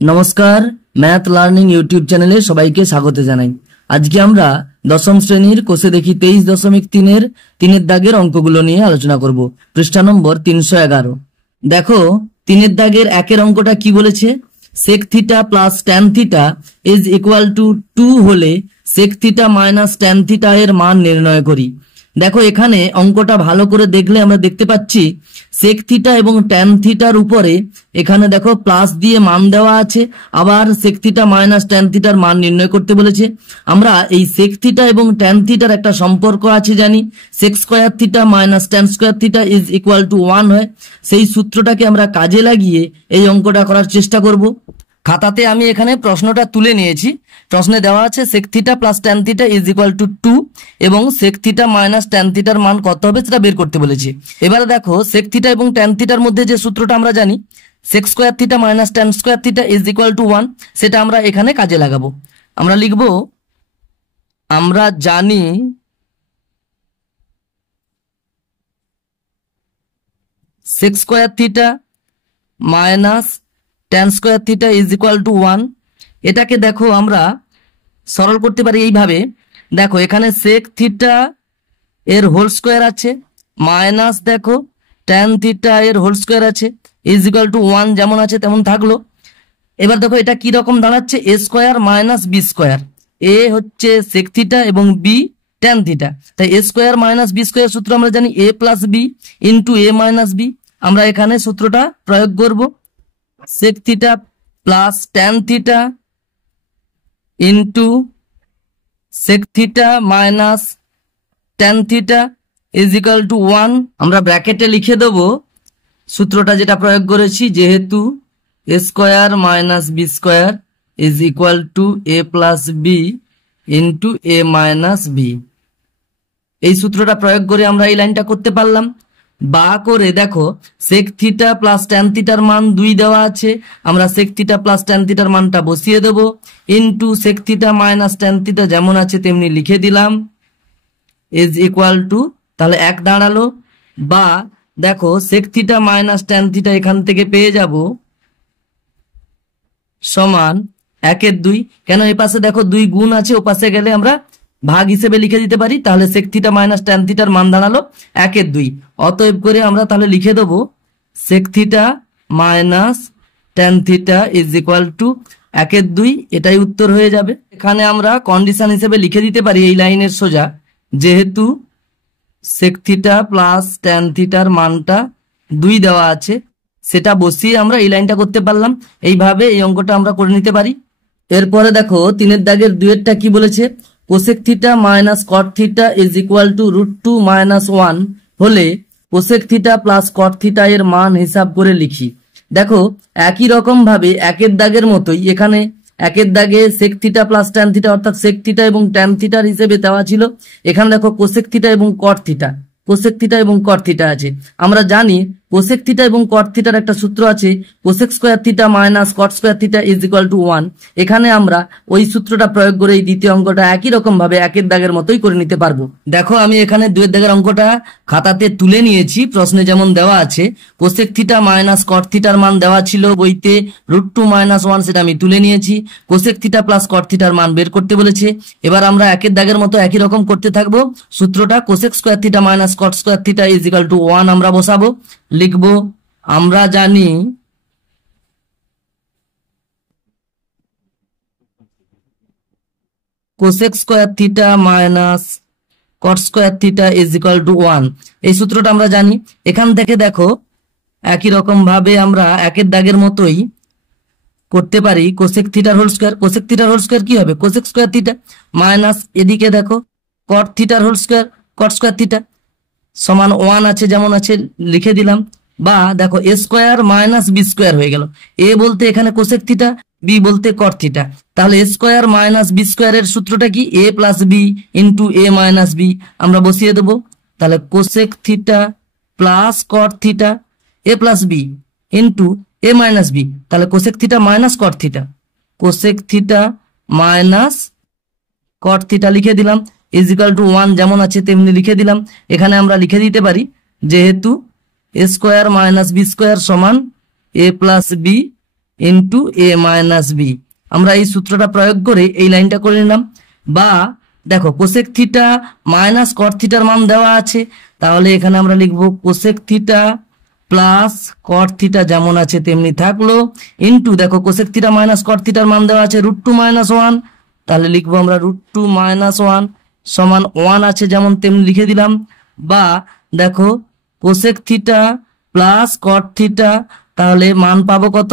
নমস্কার, math learning YouTube চ্যানেলে সবাইকে স্বাগত জানাই। আজকে আমরা দশম শ্রেণীর কোষে দেখি 23.3 তিনের দাগের অঙ্কগুলো নিয়ে আলোচনা করব। পৃষ্ঠা নম্বর 311। দেখো, তিনের দাগের একের অঙ্কটা কি বলেছে? sec theta plus tan theta is equal two 2 হলে sec theta minus tan theta এর মান নির্ণয় করি। দেখো, এখানে অঙ্কটা ভালো করে দেখলে আমরা দেখতে পাচ্ছি sec থিটা এবং tan থিটার উপরে এখানে দেখো প্লাস দিয়ে মান দেওয়া আছে, আবার sec থিটা মাইনাস tan থিটার মান নির্ণয় করতে বলেছে। আমরা এই sec থিটা এবং tan থিটার একটা সম্পর্ক আছে জানি, sec square theta minus tan square theta is equal to 1 হয়। সেই সূত্রটাকে আমরা কাজে লাগিয়ে এই অঙ্কটা করার চেষ্টা করব। খাতাতে আমি এখানে প্রশ্নটা তুলে নিয়েছি। প্রশ্নে দেওয়া আছে sec theta plus tan theta is equal two 2 এবং sec থিটা মাইনাস tan থিটার মান কত হবে সেটা বের করতে বলেছি। এবারে দেখো, sec থিটা এবং tan থিটার মধ্যে যে সূত্রটা আমরা জানি, sec square theta minus tan square theta is equal to 1, সেটা আমরা এখানে কাজে লাগাবো। আমরা লিখব, আমরা জানি sec square theta minus tan square theta is equal to 1। এটাকে দেখো আমরা সরল করতে পারি এইভাবে। দেখো, এখানে sec থিটা এর হোল স্কয়ার আছে মাইনাস দেখো tan থিটা এর হোল স্কয়ার আছে ইজ ইকুয়াল টু 1, যেমন আছে তেমন থাকলো। এবার দেখো এটা কি রকম দাঁড়াচ্ছে, a square minus b square. a হচ্ছে sec থিটা এবং b tan থিটা, তাই a square minus b square সূত্র আমরা জানি a plus b into a minus b। আমরা এখানে সূত্রটা প্রয়োগ করব, sec theta plus tan theta into sec theta minus tan theta is equal to 1। আমরা ব্র্যাকেটে লিখে দেব সূত্রটা যেটা প্রয়োগ করেছি, যেহেতু a square minus b square is equal two a plus b into a minus b। এই সূত্রটা প্রয়োগ করে আমরা এই লাইনটা করতে পারলাম। বা করে দেখো, sec থিটা প্লাস tan থিটার মান 2 দেওয়া আছে, আমরা sec থিটা প্লাস tan থিটার মানটা বসিয়ে দেব into sec theta minus tan theta যেমন আছে তেমনি লিখে দিলাম ইজ ইকুয়াল টু, তাহলে 1 দাঁড়ালো। বা দেখো, sec theta minus tan theta এখান থেকে পেয়ে যাব সমান 1/2। কেন, এ পাশে দেখো 2 গুণ আছে, ও পাশে গেলে আমরা ভাগ হিসেবে লিখে দিতে পারি। তাহলে sec থিটা মাইনাস tan থিটার মান দাঁড়ালো 1/2। অতএব করে আমরা তাহলে লিখে দেবো sec theta minus tan theta is equal two 1/2। এটাই উত্তর হয়ে যাবে। এখানে আমরা কন্ডিশন হিসেবে লিখে দিতে পারি এই লাইনের সোজা, যেহেতু sec থিটা প্লাস tan থিটার মানটা 2 দেওয়া আছে, সেটা বসিয়ে আমরা এই লাইনটা করতে পারলাম। এইভাবে এই অঙ্কটা আমরা করে নিতে পারি। এরপরে দেখো, তিনের দাগের 2-এরটা কি বলেছে, cosec theta minus cot theta is equal two √2 minus 1 হলে cosec theta plus cot theta এর মান হিসাব করে লিখি। দেখো, একই রকম ভাবে একের দাগের মতোই এখানে একের দাগে sec theta plus tan theta অর্থাৎ sec থিটা এবং tan থিটার হিসেবে দেওয়া ছিল। এখানে দেখো cosec থিটা এবং cot থিটা, cosec থিটা এবং cot থিটা আছে। আমরা জানি cosec থিটা এবং cot থিটার একটা সূত্র আছে, cosec square theta minus cot square theta is equal to 1। এখানে আমরা ওই সূত্রটা প্রয়োগ করে এই দ্বিতীয় অঙ্কটা একই রকম ভাবে একের দাগের মতোই করে নিতে পারবো। দেখো, আমি এখানে 2-এর দাগের অঙ্কটা খাতাতে তুলে নিয়েছি। প্রশ্নে যেমন দেওয়া আছে cosec থিটা মাইনাস cot থিটার মান দেওয়া ছিল বইতে √2 মাইনাস 1, সেটা আমি তুলে নিয়েছি। cosec থিটা প্লাস cot থিটার মান বের করতে বলেছে। এবার আমরা একের দাগের মতো একই রকম করতে থাকবো। সূত্রটা cosec square theta minus cot square theta is equal to 1 আমরা বসাবো। লিখব, আমরা জানি cosec square theta minus cot square theta is equal to 1। এই সূত্রটা আমরা জানি। এখান থেকে দেখো একই রকম ভাবে আমরা একের দাগের মতোই করতে পারি cosec থিটার হোল স্কয়ার। cosec থিটার হোল স্কয়ার কি হবে, cosec স্কয়ার থিটা মাইনাস এদিকে দেখো cot থিটার whole square, cot square theta সমান 1 আছে, যেমন আছে লিখে দিলাম। বা দেখো a square minus b square হয়ে গেল। a বলতে এখানে cosec থিটা, b বলতে cot থিটা, তাহলে a স্কয়ার মাইনাস b স্কয়ারের সূত্রটা কি, a plus b into a minus b। আমরা বসিয়ে দেবো, তাহলে cosec theta plus cot theta a plus b into a minus b, তাহলে cosec theta minus cot theta, cosec theta minus cot theta লিখে দিলাম is equal to 1, যেমন আছে তেমনি লিখে দিলাম। এখানে আমরা লিখে দিতে পারি, যেহেতু a square minus b square সমান a plus b into A minus b. আমরা এই সূত্রটা প্রয়োগ করে এই লাইনটা করে নিলাম। বা দেখো কোসেক থিটা মাইনাস কট থিটার মান দেওয়া আছে, তাহলে এখানে আমরা লিখবো cosec theta plus cot theta যেমন আছে তেমনি থাকলো, ইন্টু দেখো কোসেক থিটা মাইনাস কট থিটার মান দেওয়া আছে √2 - 1, তাহলে লিখবো আমরা √2 - 1 সমান 1 আছে যেমন তেমনি লিখে দিলাম। বা দেখো cosec theta plus cot theta, তাহলে মান পাবো কত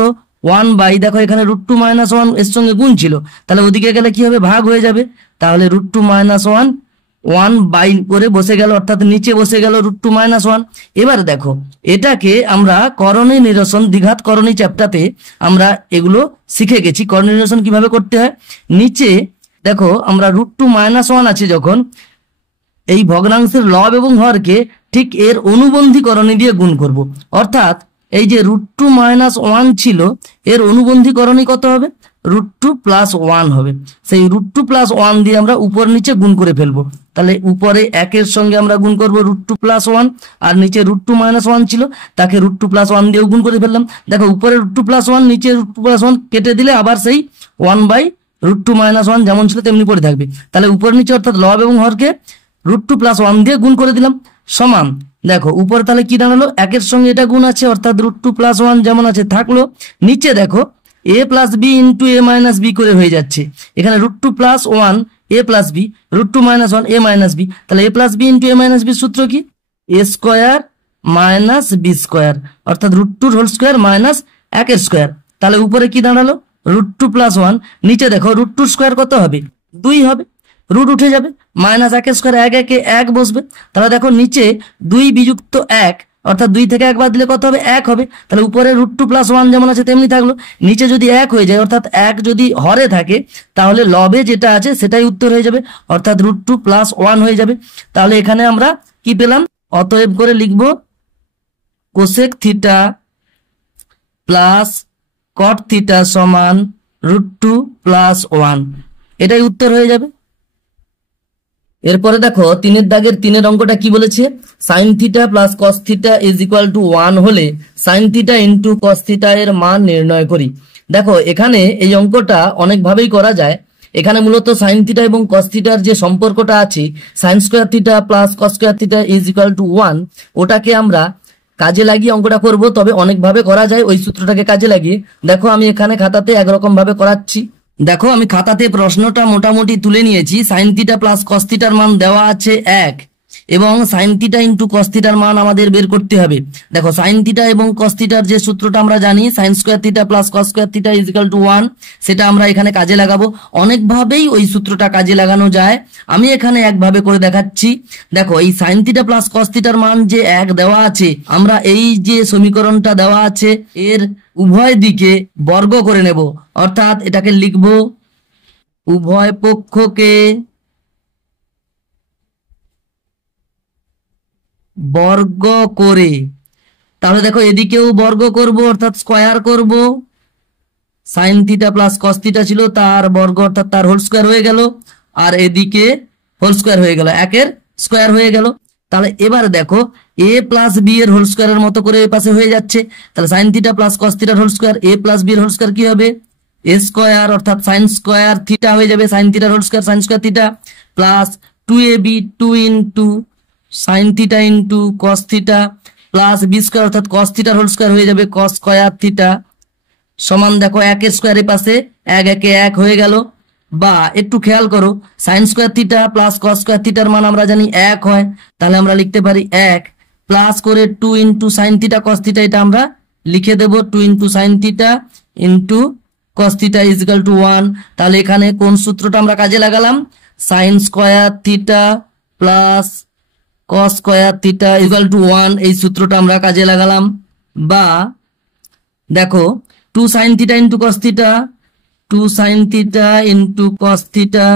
1 বাই, দেখো এখানে √2 - 1 এর সঙ্গে গুণ ছিল, তাহলে ওদিকে গেলে কি হবে ভাগ হয়ে যাবে, তাহলে √2 - 1 1 বাই করে বসে গেল, অর্থাৎ নিচে বসে গেল √2 - 1। এবার দেখো এটাকে আমরা করণী নিরসন দ্বিঘাত করণী চ্যাপ্টারতে আমরা এগুলো শিখে গেছি করণী নিরসন কিভাবে করতে হয়। নিচে দেখো আমরা √2 - 1 আছে যখন এই ভগ্নাংশের লব এবং হরকে ঠিক এর অনুবন্ধী করণী দিয়ে গুণ করব, অর্থাৎ এই যে √2 - 1 ছিল এর অনুবন্ধী করণী কত হবে √2 + 1 হবে, সেই √2 + 1 দিয়ে আমরা উপর নিচে গুণ করে ফেলবো। তাহলে উপরে 1 এর সঙ্গে আমরা গুণ করব √2 + 1, আর নিচে √2 - 1 ছিল তাকে √2 + 1 দিয়েও গুণ করে ফেললাম। দেখো উপরে √2 + 1 নিচে √2 + 1 কেটে দিলে আবার সেই 1/√2 - 1 যেমন ছিল তেমনি পড়ে থাকবে। তাহলে উপর নিচে অর্থাৎ লব এবং হরকে √2 + 1 দিয়ে গুণ করে দিলাম, সমান দেখো উপরে তাহলে কি দাঁড়ালো 1 এর সঙ্গে এটা গুণ আছে অর্থাৎ √2 + 1 যেমন আছে থাকলো, নিচে দেখো a + b into a - b করে হয়ে যাচ্ছে, এখানে √2 + 1 a + b √2 - 1 a - b, তাহলে a + b into a - b সূত্র কি a square minus B square, অর্থাৎ √2 হোল স্কোয়ার মাইনাস 1 এর স্কোয়ার। তাহলে উপরে কি দাঁড়ালো √2 + 1, নিচে দেখো √2 স্কোয়ার কত হবে 2 হবে, রুট উঠে যাবে মাইনাস 1 এর স্কোয়ার 1 1 1 বসবে, তাহলে দেখো নিচে 2 বিযুক্ত 1 অর্থাৎ 2 থেকে 1 বাদ দিলে কত হবে 1 হবে, তাহলে উপরে √2 + 1 যেমন আছে তেমনি থাকলো, নিচে যদি 1 হয়ে যায় অর্থাৎ 1 যদি হরে থাকে তাহলে লবে যেটা আছে সেটাই উত্তর হয়ে যাবে অর্থাৎ √2 + 1 হয়ে যাবে। তাহলে এখানে আমরা কি পেলাম, অতএব করে লিখব cosec theta plus cot theta সমান √2 + 1, এটাই উত্তর হয়ে যাবে। এরপরে দেখো 3 দাগের 3 অঙ্কটা কি বলেছে, sine theta plus cos theta is equal to 1 হলে sine theta into cos theta এর মান নির্ণয় করি। দেখো এখানে এই অঙ্কটা অনেকভাবেই করা যায়, এখানে মূলত সাইন থিটা এবং কস থিটার যে সম্পর্কটা আছে sign square theta plus cos square theta is equal to 1, ওটাকে আমরা কাজে লাগিয়ে অঙ্কটা করব, তবে অনেকভাবে করা যায় ওই সূত্রটাকে কাজে লাগিয়ে। দেখো আমি এখানে খাতাতে একরকম ভাবে করাচ্ছি, দেখো আমি খাতাতে প্রশ্নটা মোটামুটি তুলে নিয়েছি। সাইন থিটা প্লাস কস থিটার মান দেওয়া আছে 1 এবং সাইন থিটা ইন্টু কস থিটার মান আমাদের বের করতে হবে। দেখো সাইন থিটা এবং কস থিটার যে সূত্রটা আমরা জানি sign square theta plus cos square theta is equal to 1, সেটা আমরা এখানে কাজে লাগাবো। অনেকভাবেই ওই সূত্রটা কাজে লাগানো যায়, আমি এখানে একভাবে করে দেখাচ্ছি। দেখো এই সাইন থিটা প্লাস কস থিটার মান যে 1 দেওয়া আছে, আমরা এই যে সমীকরণটা দেওয়া আছে এর উভয় দিকে বর্গ করে নেব, অর্থাৎ এটাকে লিখব উভয় পক্ষকে বর্গ করে, তাহলে দেখো এদিকেও বর্গ করব অর্থাৎ স্কয়ার করব, sign theta plus cos theta ছিল তার বর্গ অর্থাৎ তার হোল স্কয়ার হয়ে গেল, আর এদিকে হোল স্কয়ার হয়ে গেল 1 এর স্কয়ার হয়ে গেল। তাহলে এবার দেখো a + b এর হোল স্কয়ারের মতো করে এই পাশে হয়ে যাচ্ছে, তাহলে সাইন থিটা প্লাস কস থিটার হোল স্কয়ার a + b এর হোল স্কয়ার কি হবে a স্কয়ার অর্থাৎ সাইন স্কয়ার থিটা হয়ে যাবে, সাইন থিটার whole square sine square theta plus 2ab 2 into sine theta into cos theta plus b square অর্থাৎ cos থিটার হোল স্কয়ার হয়ে যাবে কস স্কয়ার থিটা সমান দেখো 1 এর স্কয়ারের পাশে 1 1 1 হয়ে গেল। বা একটু খেয়াল করো সাইন স্কয়ার থিটা প্লাস কস স্কয়ার থিটার মান আমরা জানি 1 হয়, তাহলে আমরা লিখতে পারি 1 প্লাস করে 2 into sine theta cos theta, এটা আমরা লিখে দেব 2 into sine theta into cos theta is equal to 1। তাহলে এখানে কোন সূত্রটা আমরা কাজে লাগালাম, sign square theta plus cos square theta is equal to 1, এই সূত্রটা আমরা কাজে লাগালাম। বা দেখো 2 sine theta into cos theta 2 sine theta into cos theta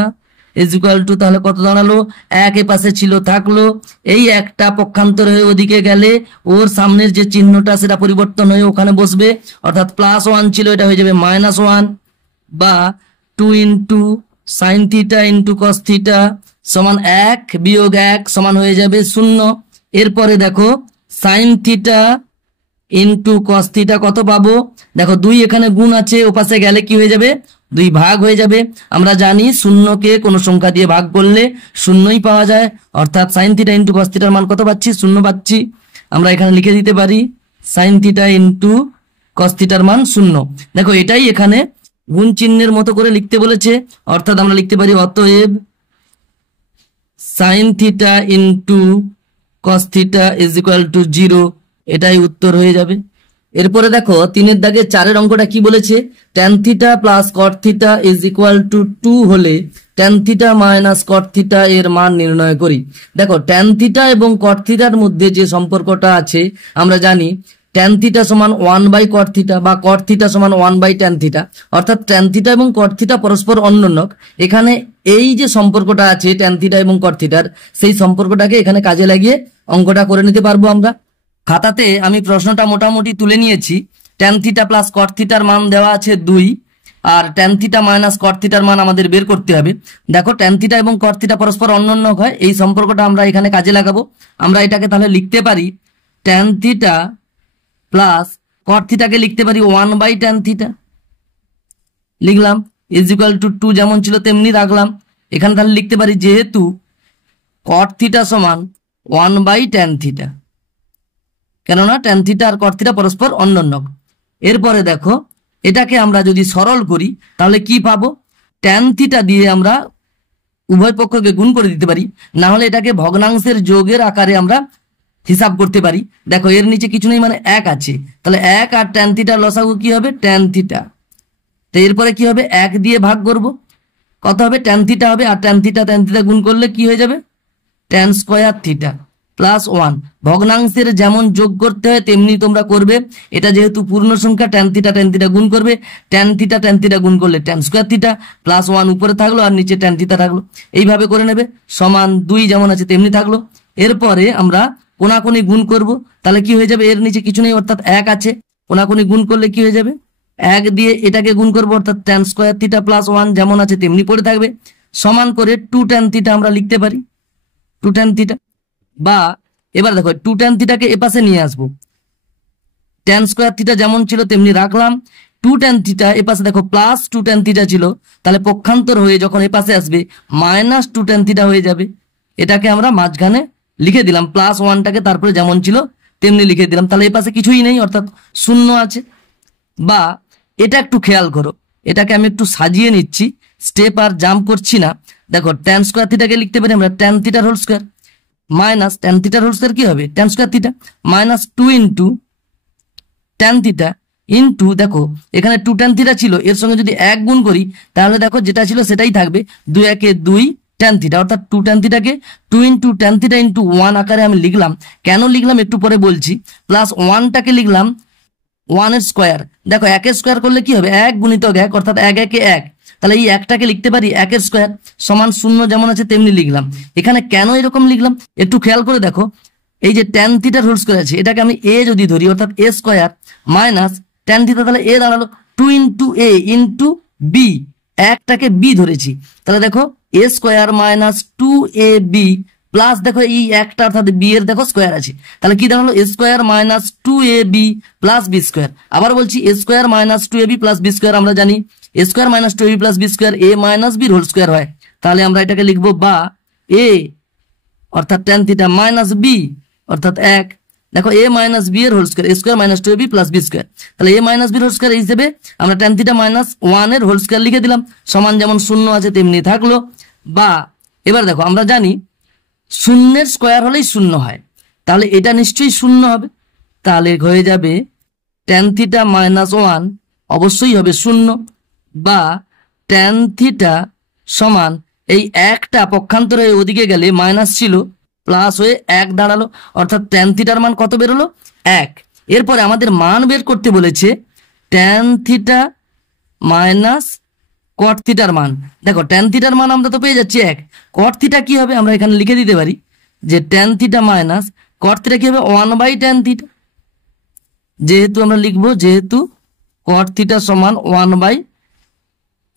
is equal two, তাহলে কত দাঁড়ালো 1 এ পাশে ছিল থাকলো, এই একটা পক্ষান্তর হয়ে ওদিকে গেলে ওর সামনের যে চিহ্নটা সেটা পরিবর্তন হয়ে ওখানে বসবে, অর্থাৎ +1 ছিল এটা হয়ে যাবে -1। বা 2 into sine theta into cos theta সমান 1 বিয়োগ 1 সমান হয়ে যাবে 0। এরপরে দেখো sine theta into cos theta কত পাবো? দেখো 2 এখানে গুণ আছে, ওপাশে গেলে কি হয়ে যাবে? 2 ভাগ হয়ে যাবে। আমরা জানি শূন্যকে কোনো সংখ্যা দিয়ে ভাগ করলে শূন্যই পাওয়া যায়, অর্থাৎ সাইন থিটা ইন্টু কস থিটার মান কত পাচ্ছি? 0 পাচ্ছি। আমরা এখানে লিখে দিতে পারি সাইন থিটা ইন্টু কস থিটার মান 0। দেখো এটাই এখানে গুণ চিহ্নের মতো করে লিখতে বলেছে, অর্থাৎ আমরা লিখতে পারি অতএব sign theta into cos theta is equal two 0। এটাই উত্তর হয়ে যাবে। এরপরে দেখো 3-এর দাগে 4-এর অঙ্কটা কি বলেছে? Tan theta plus cot theta is equal two 2 হলে tan theta minus cot theta এর মান নির্ণয় করি। দেখো ট্যান থিটা এবং কট থিটার মধ্যে যে সম্পর্কটা আছে আমরা জানি ট্যান থিটা সমান 1 বাই কট থিটা বা কট থিটা সমান 1 বাই ট্যান থিটা, অর্থাৎ ট্যান থিটা এবং কট থিটা পরস্পর অন্যন্যক। এখানে এই যে সম্পর্কটা আছে ট্যান থিটা এবং কট থিটার, সেই সম্পর্কটাকে এখানে কাজে লাগিয়ে অঙ্কটা করে নিতে পারবো আমরা। খাতাতে আমি প্রশ্নটা মোটামুটি তুলে নিয়েছি। ট্যান থিটা প্লাস কট থিটার মান দেওয়া আছে 2, আর ট্যান থিটা মাইনাস কট থিটার মান আমাদের বের করতে হবে। দেখো ট্যান থিটা এবং কট থিটা পরস্পর অন্যন্যক হয়, এই সম্পর্কটা আমরা এখানে কাজে লাগাবো। আমরা এটাকে তাহলে লিখতে পারি ট্যান থিটা প্লাস কট থিটাকে লিখতে পারি 1 বাই ট্যান থিটা, লিখলাম ইজ ইকুয়াল টু 2 যেমন ছিল তেমনি রাখলাম। এখানে তাহলে লিখতে পারি যেহেতু কট থিটা সমান 1 বাই ট্যান থিটা, কেননা ট্যান থিটা আর কট থিটা পরস্পর অন্যন্যক। এরপরে দেখো এটাকে আমরা যদি সরল করি তাহলে কি পাবো? ট্যান থিটা দিয়ে আমরা উভয় পক্ষকে গুণ করে দিতে পারি, না হলে এটাকে ভগ্নাংশের যোগের আকারে আমরা হিসাব করতে পারি। দেখো এর নিচে কিছু নেই, মানে 1 আছে, তাহলে 1 আর ট্যান থিটার লসাগু কি হবে? Tan theta. তো এরপরে কি হবে? 1 দিয়ে ভাগ করব, কত হবে? ট্যান থিটা হবে, আর ট্যান থিটা গুণ করলে কি হয়ে যাবে? Tan square theta plus 1। ভগ্নাংশের যেমন যোগ করতে হয় তেমনি তোমরা করবে। এটা যেহেতু পূর্ণ সংখ্যা, ট্যান থিটা গুণ করবে, ট্যান থিটা গুণ করলে ট্যান স্কোয়ার থিটা প্লাস 1 উপরে থাকলো আর নিচে ট্যান থিটা থাকলো, এইভাবে করে নেবে। সমান 2 যেমন আছে তেমনি থাকলো। এরপরে আমরা কোনাকুনি গুণ করব, তাহলে কি হয়ে যাবে? এর নিচে কিছু নেই, অর্থাৎ 1 আছে, কোনাকুনি গুণ করলে কি হয়ে যাবে? 1 দিয়ে এটাকে গুণ করবো, অর্থাৎ ট্যান স্কোয়ার থিটা প্লাস 1 যেমন আছে তেমনি পড়ে থাকবে। সমান করে 2 ট্যান থিটা আমরা লিখতে পারি, 2 ট্যান থিটা। বা এবার দেখো 2 ট্যান থিটাকে এপাশে নিয়ে আসবো, ট্যান স্কোয়ার থিটা যেমন ছিল তেমনি রাখলাম। 2 ট্যান থিটা এপাশে দেখো প্লাস 2 ট্যান থিটা ছিল, তাহলে পক্ষান্তর হয়ে যখন এপাশে আসবে মাইনাস 2 ট্যান থিটা হয়ে যাবে। এটাকে আমরা মাঝখানে লিখে দিলাম, প্লাস 1টাকে তারপরে যেমন ছিল তেমনি লিখে দিলাম, তাহলে এপাশে কিছুই নেই, অর্থাৎ 0 আছে। বা এটা একটু খেয়াল করো, এটাকে আমি একটু সাজিয়ে নিচ্ছি, স্টেপ আর জাম্প করছি না। দেখো ট্যান স্কোয়ার থিটাকে লিখতে পারি আমরা ট্যান থিটার হোল স্কোয়ার মাইনাস ট্যান থিটার হোল স্কোয়ার কি হবে? Tan square theta minus 2 into tan theta into, দেখো এখানে 2 ট্যান থিটা ছিল, এর সঙ্গে যদি 1 গুণ করি তাহলে দেখো যেটা ছিল সেটাই থাকবে, 2 একে 2 ট্যান থিটা, অর্থাৎ 2 ট্যান থিটাকে 2 ইন্টু ট্যান থিটা ইন্টু 1 আকারে আমি লিখলাম। কেন লিখলাম একটু পরে বলছি। প্লাস 1টাকে লিখলাম 1 এর স্কোয়ার। দেখো 1 এর স্কোয়ার করলে কি হবে? 1 গুণিতক 1, অর্থাৎ 1 একে 1, তাহলে এই 1টাকে লিখতে পারি 1 এর স্কোয়ার সমান 0 যেমন আছে তেমনি লিখলাম। এখানে কেন এরকম লিখলাম একটু খেয়াল করে দেখো, এই যে ট্যান থিটার হোল স্কোয়ার আছে এটাকে আমি এ যদি ধরি, অর্থাৎ এ স্কোয়ার মাইনাস ট্যান থিটা, তাহলে এ দাঁড়ালো 2 ইন্টু এ ইন্টু বি, 1টাকে বি ধরেছি, তাহলে দেখো a square minus 2ab plus দেখো এই 1টা অর্থাৎ বি এর দেখো স্কোয়ার আছে, তাহলে কি দাঁড়ালো? A square minus 2ab plus B square. আবার বলছি A square minus 2ab plus B square, আমরা জানি A square minus 2ab plus B square A minus B whole square হয়, তাহলে আমরা এটাকে লিখবো বা এ অর্থাৎ ট্যান থিটা মাইনাস বি অর্থাৎ 1। দেখো এ মাইনাস বি এর whole square, A square minus 2ab plus B square, তাহলে A minus B whole square হিসেবে আমরা ট্যান থিটা মাইনাস 1 এর হোল স্কোয়ার লিখে দিলাম, সমান যেমন 0 আছে তেমনি থাকলো। বা এবার দেখো আমরা জানি 0 স্কোয়ার হলেই 0 হয়, তাহলে এটা নিশ্চয়ই 0 হবে, তাহলে হয়ে যাবে ট্যান থিটা মাইনাস 1 অবশ্যই হবে 0। বা ট্যান থিটা সমান এই 1টা পক্ষান্তর হয়ে ওদিকে গেলে মাইনাস ছিল প্লাস হয়ে 1 দাঁড়ালো, অর্থাৎ ট্যান থিটার মান কত বেরোলো? 1। এরপরে আমাদের মান বের করতে বলেছে ট্যান থিটা মাইনাস কট থিটার মান। দেখো ট্যান থিটার মান আমরা তো পেয়ে যাচ্ছি 1, কট থিটা কি হবে? আমরা এখানে লিখে দিতে পারি যে tan theta minus cot theta কি হবে? 1 বাই ট্যান থিটা, যেহেতু আমরা লিখবো যেহেতু কট থিটা সমান 1 বাই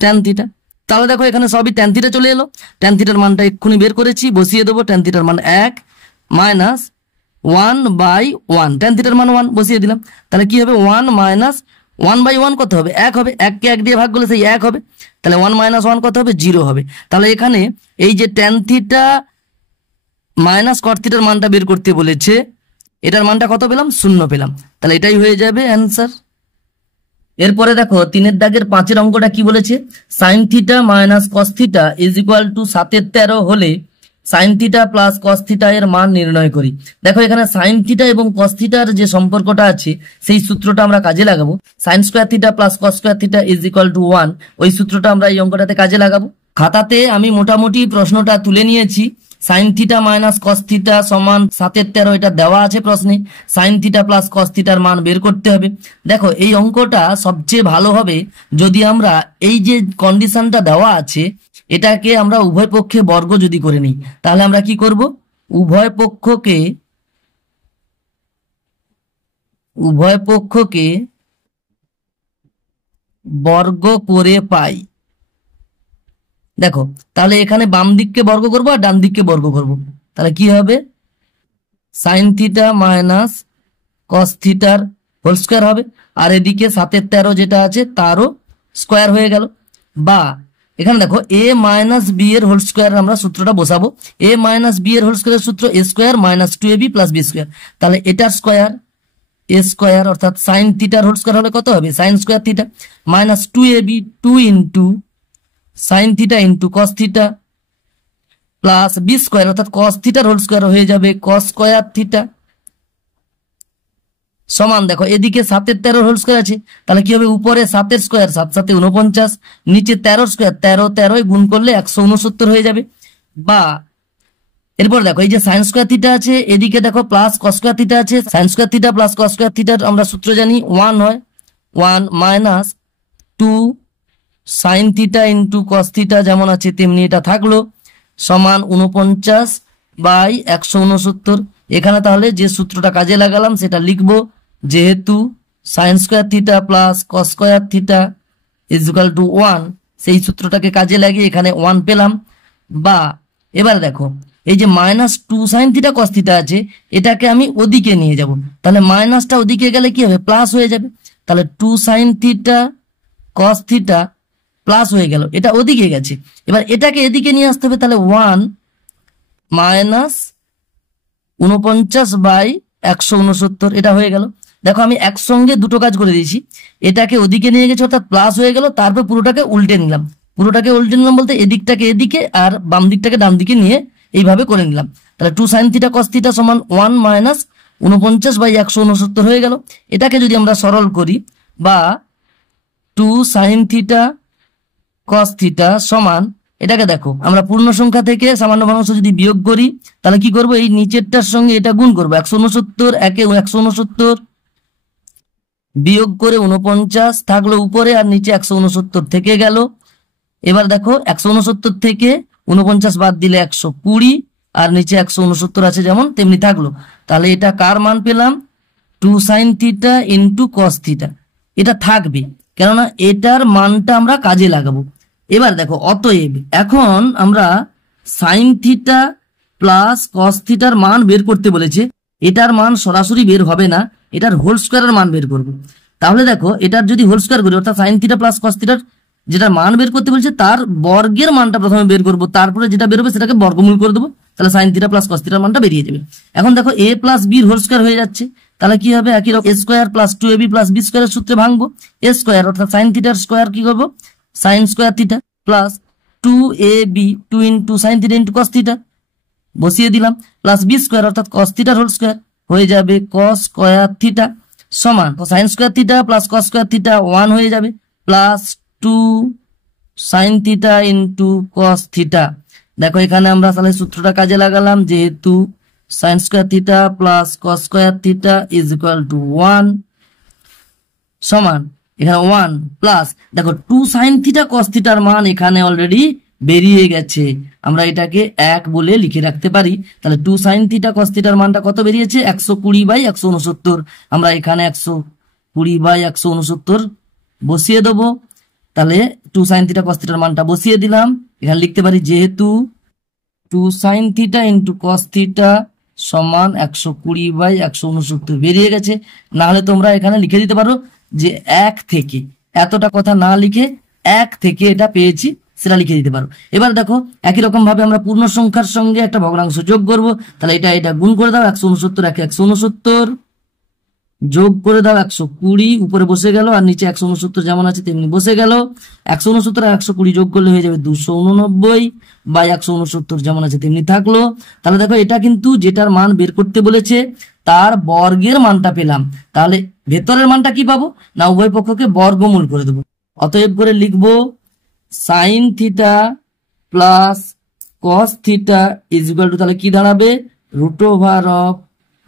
ট্যান থিটা, তাহলে দেখো এখানে সবই ট্যান থিটা চলে এলো। ট্যান থিটার মানটা এক্ষুনি বের করেছি, বসিয়ে দেবো। ট্যান থিটার মান 1 মাইনাস 1/1, tan থিটার মান 1 বসিয়ে দিলাম। তাহলে কি হবে 1 মাইনাস 1/1 কত হবে 1 হবে, 1কে 1 দিয়ে ভাগ করলে সেই 1 হবে। তাহলে 1 মাইনাস 1 কত হবে 0 হবে। তাহলে এখানে এই যে tan থিটা মাইনাস কট থিটার মানটা বের করতে বলেছে, এটার মানটা কত পেলাম 0 পেলাম। তাহলে এটাই হয়ে যাবে অ্যান্সার। এরপরে দেখো 3-এর দাগের 5-এর অঙ্কটা কি বলেছে, sine theta minus cos theta is equal two 7/13 হলে sine theta plus cos theta এর মান নির্ণয় করি। দেখো এখানে সাইন থিটা এবং কস থিটার যে সম্পর্কটা আছে সেই সূত্রটা আমরা কাজে লাগাবো। Sign square theta plus cos square theta is equal to 1, ওই সূত্রটা আমরা এই অঙ্কটাতে কাজে লাগাবো। খাতাতে আমি মোটামুটি প্রশ্নটা তুলে নিয়েছি। Sine theta minus cos theta সমান 7/13 এটা দেওয়া আছে প্রশ্নে। সাইন থিটা প্লাস কস থিটার মান বের করতে হবে। দেখো এই অঙ্কটা সবচেয়ে ভালো হবে যদি আমরা এই যে কন্ডিশনটা দেওয়া আছে এটাকে আমরা উভয় পক্ষে বর্গ যদি করে নিই। তাহলে আমরা কি করব, উভয় পক্ষকে বর্গ করে পাই। দেখো তাহলে এখানে বাম দিককে বর্গ করবো আর ডান দিককে বর্গ করব। তাহলে কি হবে সাইন থিটা মাইনাস কস থিটার হোল স্কোয়ার হবে, আর এদিকে 7/13 যেটা আছে তারও স্কোয়ার হয়ে গেল। বা এখানে দেখো a মাইনাস বি এর হোল স্কোয়ার আমরা সূত্রটা বসাবো। a মাইনাস বি এর হোল স্কোয়ারের সূত্র a square minus 2ab plus B square. তাহলে এটার স্কোয়ার a স্কোয়ার অর্থাৎ সাইন থিটার হোল স্কোয়ার হলে কত হবে sine square theta minus 2ab 2 into sine theta into cos theta plus B square অর্থাৎ কস থিটার হোল স্কোয়ার হয়ে যাবে কস স্কোয়ার থিটা সমান দেখো এদিকে 7/13 হোল স্কোয়ার আছে, তাহলে কি হবে উপরে 7-এর স্কোয়ার 7 7 49, নিচে 13 স্কোয়ার 13 13 গুণ করলে 169 হয়ে যাবে। বা এরপর দেখো এই যে সাইন স্কোয়ার থিটা আছে, এদিকে দেখো প্লাস কস স্কোয়ার থিটা আছে। Sign square theta plus cos square থিটার আমরা সূত্র জানি 1 হয়, 1 minus 2 sine theta into cos theta যেমন আছে তেমনি এটা থাকলো সমান 49/169। এখানে তাহলে যে সূত্রটা কাজে লাগালাম সেটা লিখবো, যেহেতু sine square theta plus cos square theta is equal to 1, সেই সূত্রটাকে কাজে লাগিয়ে এখানে 1 পেলাম। বা এবার দেখো এই যে minus 2 sine theta cos theta আছে এটাকে আমি ওদিকে নিয়ে যাব, তাহলে মাইনাসটা ওদিকে গেলে কি হবে প্লাস হয়ে যাবে। তাহলে 2 sine theta cos theta plus হয়ে গেল, এটা ওদিকে গেছে। এবার এটাকে এদিকে নিয়ে আসতে হবে, তাহলে 1 মাইনাস 49/169 এটা হয়ে গেল। দেখো আমি একসঙ্গে দুটো কাজ করে দিয়েছি, এটাকে ওদিকে নিয়ে গেছে অর্থাৎ প্লাস হয়ে গেল, তারপর পুরোটাকে উল্টে নিলাম। বলতে এদিকটাকে এদিকে আর বাম দিকটাকে ডান দিকে নিয়ে এইভাবে করে নিলাম। তাহলে 2 সাইন থিটা কস থিটা সমান 1 মাইনাস 49/169 হয়ে গেল। এটাকে যদি আমরা সরল করি, বা 2 সাইন থিটা কস থিটা সমান, এটাকে দেখো আমরা পূর্ণ সংখ্যা থেকে সামান্য ভগ্নাংশ যদি বিয়োগ করি তাহলে কি করব, এই নিচেরটার সঙ্গে এটা গুণ করবো। 169 একে 169 বিয়োগ করে 49 থাকলো উপরে, আর নিচে 169 থেকে গেল। এবার দেখো 169 থেকে 49 বাদ দিলে 120, আর নিচে 169 আছে যেমন তেমনি থাকলো। তাহলে এটা কার মান পেলাম 2 sine theta into cos theta, এটা থাকবে কেননা এটার মানটা আমরা কাজে লাগাবো। এবার দেখো অতএব এখন আমরা সাইন থিটা প্লাস কস থিটার মান বের করতে বলেছে, এটার মান সরাসরি বের হবে না, এটার হোল স্কোয়ারের মান বের করব। তাহলে দেখো এটার যদি হোল স্কোয়ার করি অর্থাৎ সাইন থিটা প্লাস কস থিটার যেটা মান বের করতে বলছে তার বর্গের মানটা প্রথমে বের করব, তারপরে যেটা বেরোবে সেটাকে বর্গমূল করে দেবো, তাহলে সাইন থিটা প্লাস কস থিটার মানটা বেরিয়ে যাবে। এখন দেখো a প্লাস বির হোল স্কোয়ার হয়ে যাচ্ছে, তাহলে কি হবে একই রকম a square plus 2ab plus B স্কোয়ারের সূত্রে ভাঙবো। a স্কোয়ার অর্থাৎ সাইন থিটার স্কোয়ার কি করবো sine square theta plus 2ab 2 into sine theta into cos theta বসিয়ে দিলাম, প্লাস বি স্কোয়ার অর্থাৎ কস থিটার হোল স্কোয়ার হয়ে যাবে কস স্কোয়ার থিটা সমান sign square theta plus cos square theta 1 হয়ে যাবে, plus 2 sine theta into cos theta. দেখো এখানে আমরা তাহলে সূত্রটা কাজে লাগালাম, যেহেতু sine square theta plus cos square theta is equal to 1 সমান এখানে 1 প্লাস দেখো 2 সাইন থিটা কস থিটার মান এখানে অলরেডি বেরিয়ে গেছে, আমরা এটাকে 1 বলে লিখে রাখতে পারি। তাহলে 2 সাইন থিটা কস থিটার মানটা কত বেরিয়েছে 120/169, আমরা এখানে 120/169 বসিয়ে দেবো। তাহলে 2 সাইন থিটা কস থিটার মানটা বসিয়ে দিলাম, এখানে লিখতে পারি যেহেতু 2 sine theta into cos theta সমান 120/169 বেরিয়ে গেছে। না হলে তোমরা এখানে লিখে দিতে পারো যে 1 থেকে, এতটা কথা না লিখে 1 থেকে এটা পেয়েছি সেটা লিখে দিতে পারো। এবার দেখো একই রকম ভাবে আমরা পূর্ণ সংখ্যার সঙ্গে একটা ভগ্নাংশ যোগ করব। তাহলে এটা গুণ করে দাও, 169 169 যোগ করে দাও 120, উপরে বসে গেল, আর নিচে 169 যেমন আছে তেমনি বসে গেল। 169 আর 120 যোগ করলে হয়ে যাবে 289/169 যেমন আছে তেমনি থাকলো। তাহলে দেখো এটা কিন্তু যেটার মান বের করতে বলেছে তার বর্গের মানটা পেলাম। তাহলে ভেতরের মানটা কি পাবো না, উভয় পক্ষকে বর্গমূল করে দেবো। অতএব করে লিখবো sign theta plus cos theta is equal two, তাহলে কি দাঁড়াবে, √অফ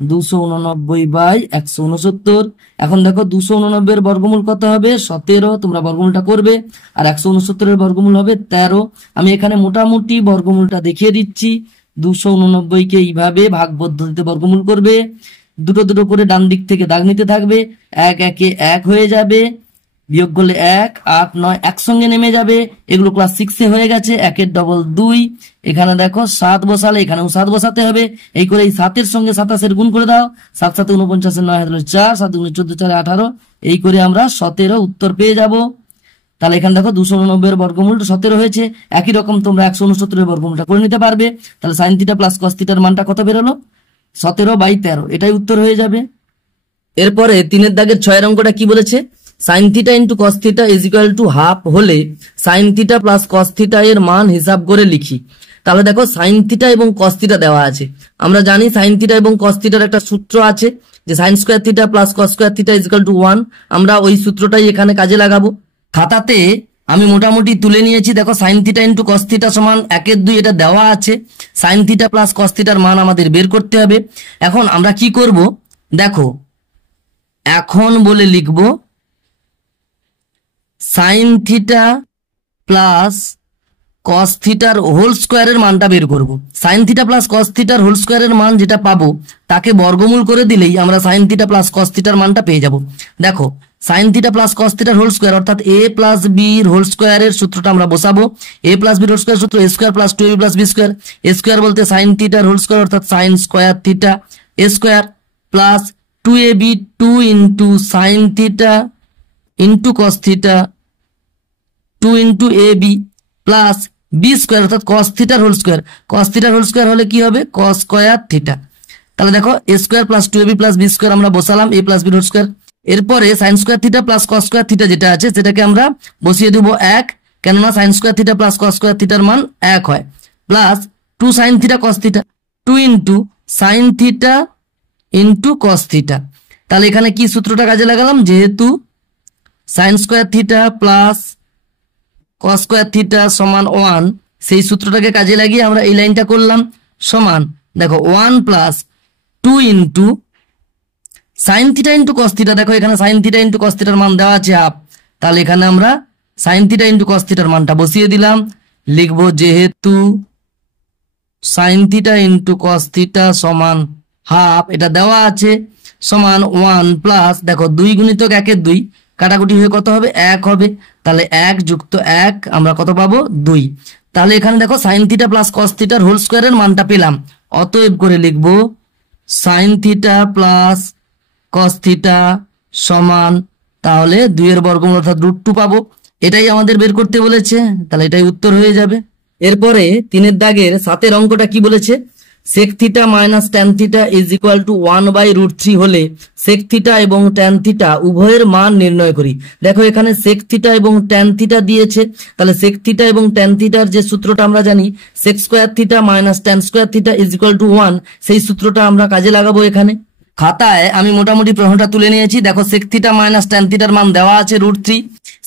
289/169। এখন দেখো 289 এর বর্গমূল কত হবে, 17। তোমরা বর্গমূলটা করবে। আর 169 এর বর্গমূল হবে 13। আমি এখানে মোটামুটি বর্গমূলটা দেখিয়ে দিচ্ছি। 289 কে এইভাবে ভাগ পদ্ধতিতে বর্গমূল করবে, দুটো দুটো করে ডান দিক থেকে দাগ নিতে থাকবে, 1 1 1 হয়ে যাবে, বিয়োগ করলে 1 8 9 একসঙ্গে নেমে যাবে। এগুলো ক্লাস 6 হয়ে গেছে। 1 এর ডবল 2, এখানে দেখো 7 বসালে এখানেও 7 বসাতে হবে। এই করে এই 7 এর সঙ্গে 27 গুণ করে দাও, 7 7 49 9 4, 7 14 4 18, এই করে আমরা 17 উত্তর পেয়ে যাব। তাহলে এখানে দেখো 289 এর বর্গমূল 17 হয়েছে। একই রকম তোমরা 169 এর বর্গমূলটা করে নিতে পারবে। তাহলে সাইন থিটা প্লাস কস থিটার মানটা কত বেরোলো, 17/13, এটাই উত্তর হয়ে যাবে। এরপরে 3 এর দাগের 6 এর অঙ্কটা কি বলেছে, sine theta into cos theta is equal to half হলে sine theta plus cos theta এর মান হিসাব করে লিখি। তাহলে দেখো সাইন থিটা এবং কস থিটা দেওয়া আছে। আমরা জানি সাইন থিটা এবং কস থিটার একটা সূত্র আছে যে sign square theta plus cos square theta is equal to 1। আমরা ওই সূত্রটাই এখানে কাজে লাগাবো। খাতাতে আমি মোটামুটি তুলে নিয়েছি। দেখো sine theta into cos theta সমান 1 এর 2, এটা দেওয়া আছে। সাইন থিটা প্লাস কস থিটার মান আমাদের বের করতে হবে। এখন আমরা কি করব, দেখো এখন বলে লিখবো সাইন থিটা প্লাস কস থিটার হোল স্কোয়ারের মানটা বের করব। সাইন থিটা প্লাস কস থিটার হোল স্কোয়ারের মান যেটা পাবো তাকে বর্গমূল করে দিলেই আমরা সাইন থিটা প্লাস কস থিটার মানটা পেয়ে যাব। দেখো সাইন থিটা প্লাস কস থিটার হোল স্কোয়ার অর্থাৎ a প্লাস বি হোল স্কোয়ারের সূত্রটা আমরা বসাবো। a plus B whole square সূত্র a square plus 2ab plus B square. a square বলতে সাইন থিটার হোল স্কোয়ার অর্থাৎ sine square theta a square plus 2ab 2 into sine theta into cos theta 2 into ab plus B square অর্থাৎ cos থিটার whole square. কস থিটার whole square হলে কি হবে, কস square theta. তাহলে দেখো a square plus 2ab plus B square আমরা বসালাম, a plus B whole square. এরপরে sine square theta plus cos square theta যেটা আছে সেটাকে আমরা বসিয়ে দেবো 1, কেননা sine square theta plus cos square থিটার মান 1 হয়, plus 2 sine theta cos theta 2 into sine theta into cos theta. তাহলে এখানে কি সূত্রটা কাজে লাগালাম, যেহেতু sine square theta plus cos square theta সমান 1, সেই সূত্রটাকে কাজে লাগিয়ে আমরা এই লাইনটা করলাম সমান, দেখো 1 plus 2 into sine theta into cos theta. দেখো এখানে সাইন থিটা ইন্টু কস থিটার মান দেওয়া আছে হাফ, তাহলে এখানে আমরা সাইন থিটা ইন্টু কস থিটার মানটা বসিয়ে দিলাম। লিখবো যেহেতু sign theta into cos theta সমান হাফ, এটা দেওয়া আছে, সমান 1 প্লাস, দেখো 2 গুণিতক 1 এর 2, কাটাকুটি হয়ে কত হবে, 1 হবে। তাহলে 1 যুক্ত 1 আমরা কত পাবো, 2। তাহলে এখানে দেখো সাইন থিটা প্লাস কস থিটার হোল স্কোয়ারের মানটা পেলাম। অতএব করে লিখবো sign theta plus cos theta সমান, তাহলে 2 এর বর্গমূল অর্থাৎ √2 পাবো। এটাই আমাদের বের করতে বলেছে, তাহলে এটাই উত্তর হয়ে যাবে। এরপরে 3 এর দাগের 7 এর অঙ্কটা কি বলেছে, sec theta minus tan theta is equal to 1/√3 হলে সেক থিটা এবং ট্যান থিটা উভয়ের মান নির্ণয় করি। দেখো এখানে সেক থিটা এবং ট্যান থিটা দিয়েছে, তাহলে সেক থিটা এবং ট্যান থিটার যে সূত্রটা আমরা জানি, sec square theta minus tan square theta is equal to 1, সেই সূত্রটা আমরা কাজে লাগাবো এখানে। খাতায় আমি মোটামুটি প্রশ্নটা তুলে নিয়েছি। দেখো সেক থিটা মাইনাস ট্যান থিটার মান দেওয়া আছে √3,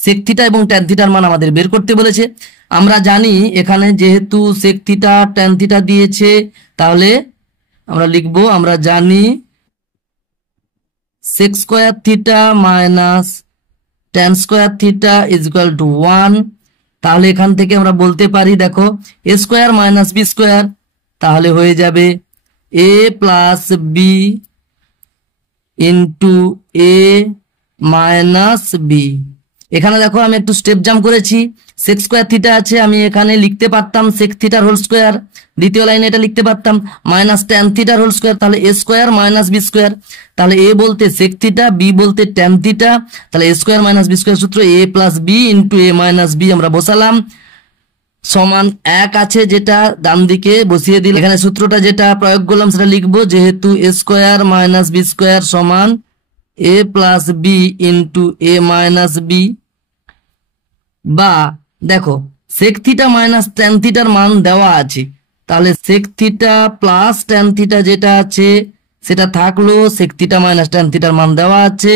সেক থিটা এবং ট্যান থিটার মান আমাদের বের করতে বলেছে। আমরা জানি এখানে যেহেতু সেক থিটা ট্যান থিটা দিয়েছে, তাহলে আমরা লিখবো, আমরা জানি sec square theta minus tan square theta is equal to 1। তাহলে এখান থেকে আমরা বলতে পারি, দেখো a square minus B square, তাহলে হয়ে যাবে a plus B into A minus b. এখানে দেখো আমি একটু স্টেপ জাম্প করেছি, সেক স্কোয়ার থিটা আছে, আমি এখানে লিখতে পারতাম সেক থিটার হোল স্কোয়ার, দ্বিতীয় লাইনে এটা লিখতে পারতাম মাইনাস ট্যান থিটার হোল স্কোয়ার, তাহলে এ স্কোয়ার মাইনাস বি স্কোয়ার, তাহলে এ বলতে সেক থিটা, বি বলতে ট্যান থিটা, তাহলে এ স্কোয়ার মাইনাস বি স্কোয়ার সূত্র এ প্লাস বি ইন্টু এ মাইনাস বি আমরা বসালাম, সমান 1 আছে যেটা ডান দিকে বসিয়ে দিলাম। এখানে সূত্রটা যেটা প্রয়োগ করলাম সেটা লিখবো, যেহেতু এ স্কোয়ার মাইনাস বি স্কোয়ার সমান এ প্লাস বি ইন্টু এ মাইনাস বি, বা দেখো সেক থিটা মাইনাস ট্যান থিটার মান দেওয়া আছে, তাহলে sec theta plus tan theta যেটা আছে সেটা থাকলো, সেক থিটা মাইনাস ট্যান থিটার মান দেওয়া আছে,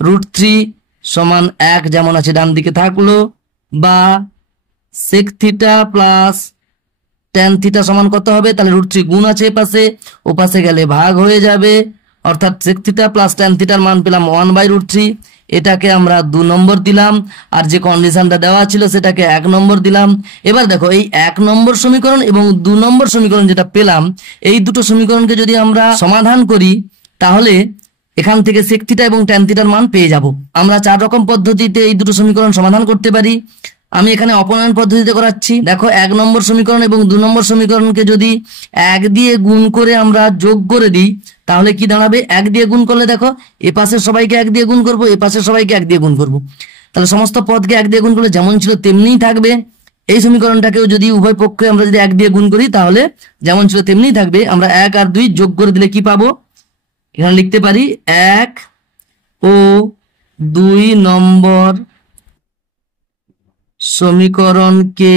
√3 সমান 1 যেমন আছে ডান দিকে থাকলো, বা sec theta plus tan theta সমান কত হবে, তাহলে √3 গুণ আছে এপাশে, ওপাশে গেলে ভাগ হয়ে যাবে, অর্থাৎ সেক থিটা প্লাস ট্যান থিটার মান পেলাম 1/√3, এটাকে আমরা 2 নম্বর দিলাম, আর যে কন্ডিশনটা দেওয়া ছিল সেটাকে 1 নম্বর দিলাম। এবার দেখো এই 1 নম্বর সমীকরণ এবং 2 নম্বর সমীকরণ যেটা পেলাম, এই দুটো সমীকরণকে যদি আমরা সমাধান করি তাহলে এখান থেকে সেক থিটা এবং ট্যান থিটার মান পেয়ে যাব। আমরা 4 রকম পদ্ধতিতে এই দুটো সমীকরণ সমাধান করতে পারি। আমি এখানে অপনয়ন পদ্ধতিতে করাচ্ছি। দেখো 1 নম্বর সমীকরণ এবং 2 নম্বর সমীকরণকে যদি 1 দিয়ে গুণ করে আমরা যোগ করে দিই তাহলে কি দাঁড়াবে, 1 দিয়ে গুণ করলে দেখো এ পাশের সবাইকে 1 দিয়ে গুণ করব, এ পাশের সবাইকে 1 দিয়ে গুণ করব, তাহলে সমস্ত পদকে 1 দিয়ে গুণ করলে যেমন ছিল তেমনিই থাকবে। এই সমীকরণটাকেও যদি উভয় পক্ষে আমরা যদি 1 দিয়ে গুণ করি তাহলে যেমন ছিল তেমনিই থাকবে। আমরা 1 আর 2 যোগ করে দিলে কি পাবো, এখানে লিখতে পারি 1 ও 2 নম্বর সমীকরণকে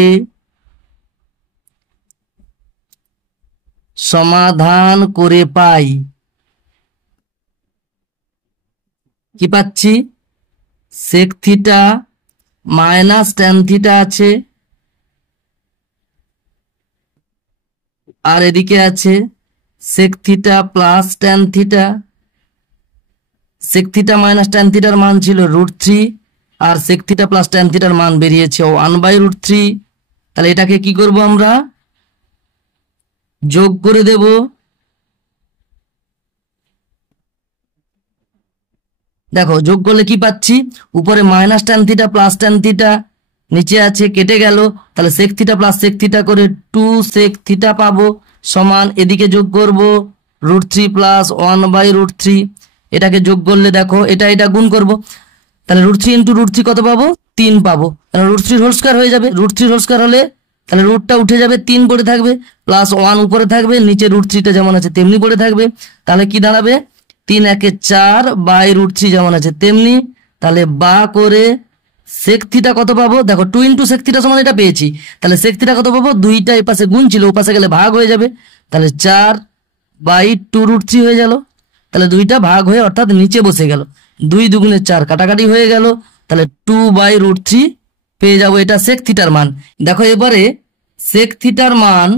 সমাধান করে পাই, কি পাচ্ছি, sec theta minus tan theta আছে, আর এদিকে আছে sec theta plus tan theta. Sec theta minus tan থিটার মান ছিল √3, আর সেক থিটা প্লাস ট্যান থিটার মান বেরিয়েছে 1/√3। তাহলে এটাকে কি করব, আমরা যোগ করে দেব, দেখো যোগ করলে কি পাচ্ছি, উপরে minus tan theta plus tan theta, নিচে আছে কেটে গেল, তাহলে sec theta plus sec theta করে 2 সেক থিটা পাবো, সমান এদিকে যোগ করব √3 প্লাস 1/√3, এটাকে যোগ করলে দেখো এটা গুণ করব, তাহলে √3 ইন্টু √3 কত পাবো, 3 পাবো, তাহলে √3 হোল স্কয়ার হয়ে যাবে। √3 হোল স্কয়ার হলে তাহলে রুটটা উঠে যাবে, 3 পড়ে থাকবে, প্লাস 1 উপরে থাকবে, নিচে √3টা যেমন আছে তেমনি পড়ে থাকবে, তাহলে কি দাঁড়াবে 3 একে 4 বাই √3 যেমন আছে তেমনি। তাহলে বা করে সেক থিটা কত পাবো, দেখো 2 ইন্টু সেক থিটা সমান এটা পেয়েছি, তাহলে সেক থিটা কত পাবো, 2টা এই পাশে গুণ ছিল, ও পাশে গেলে ভাগ হয়ে যাবে, তাহলে 4/2√3 হয়ে গেল, তাহলে 2টা ভাগ হয়ে অর্থাৎ নিচে বসে গেল, 2 দুগুণে 4 কাটাকাটি হয়ে গেল, তাহলে 2/√3 পেয়ে যাবো, এটা সেক থিটার মান। দেখো এবারে সেক থিটার মান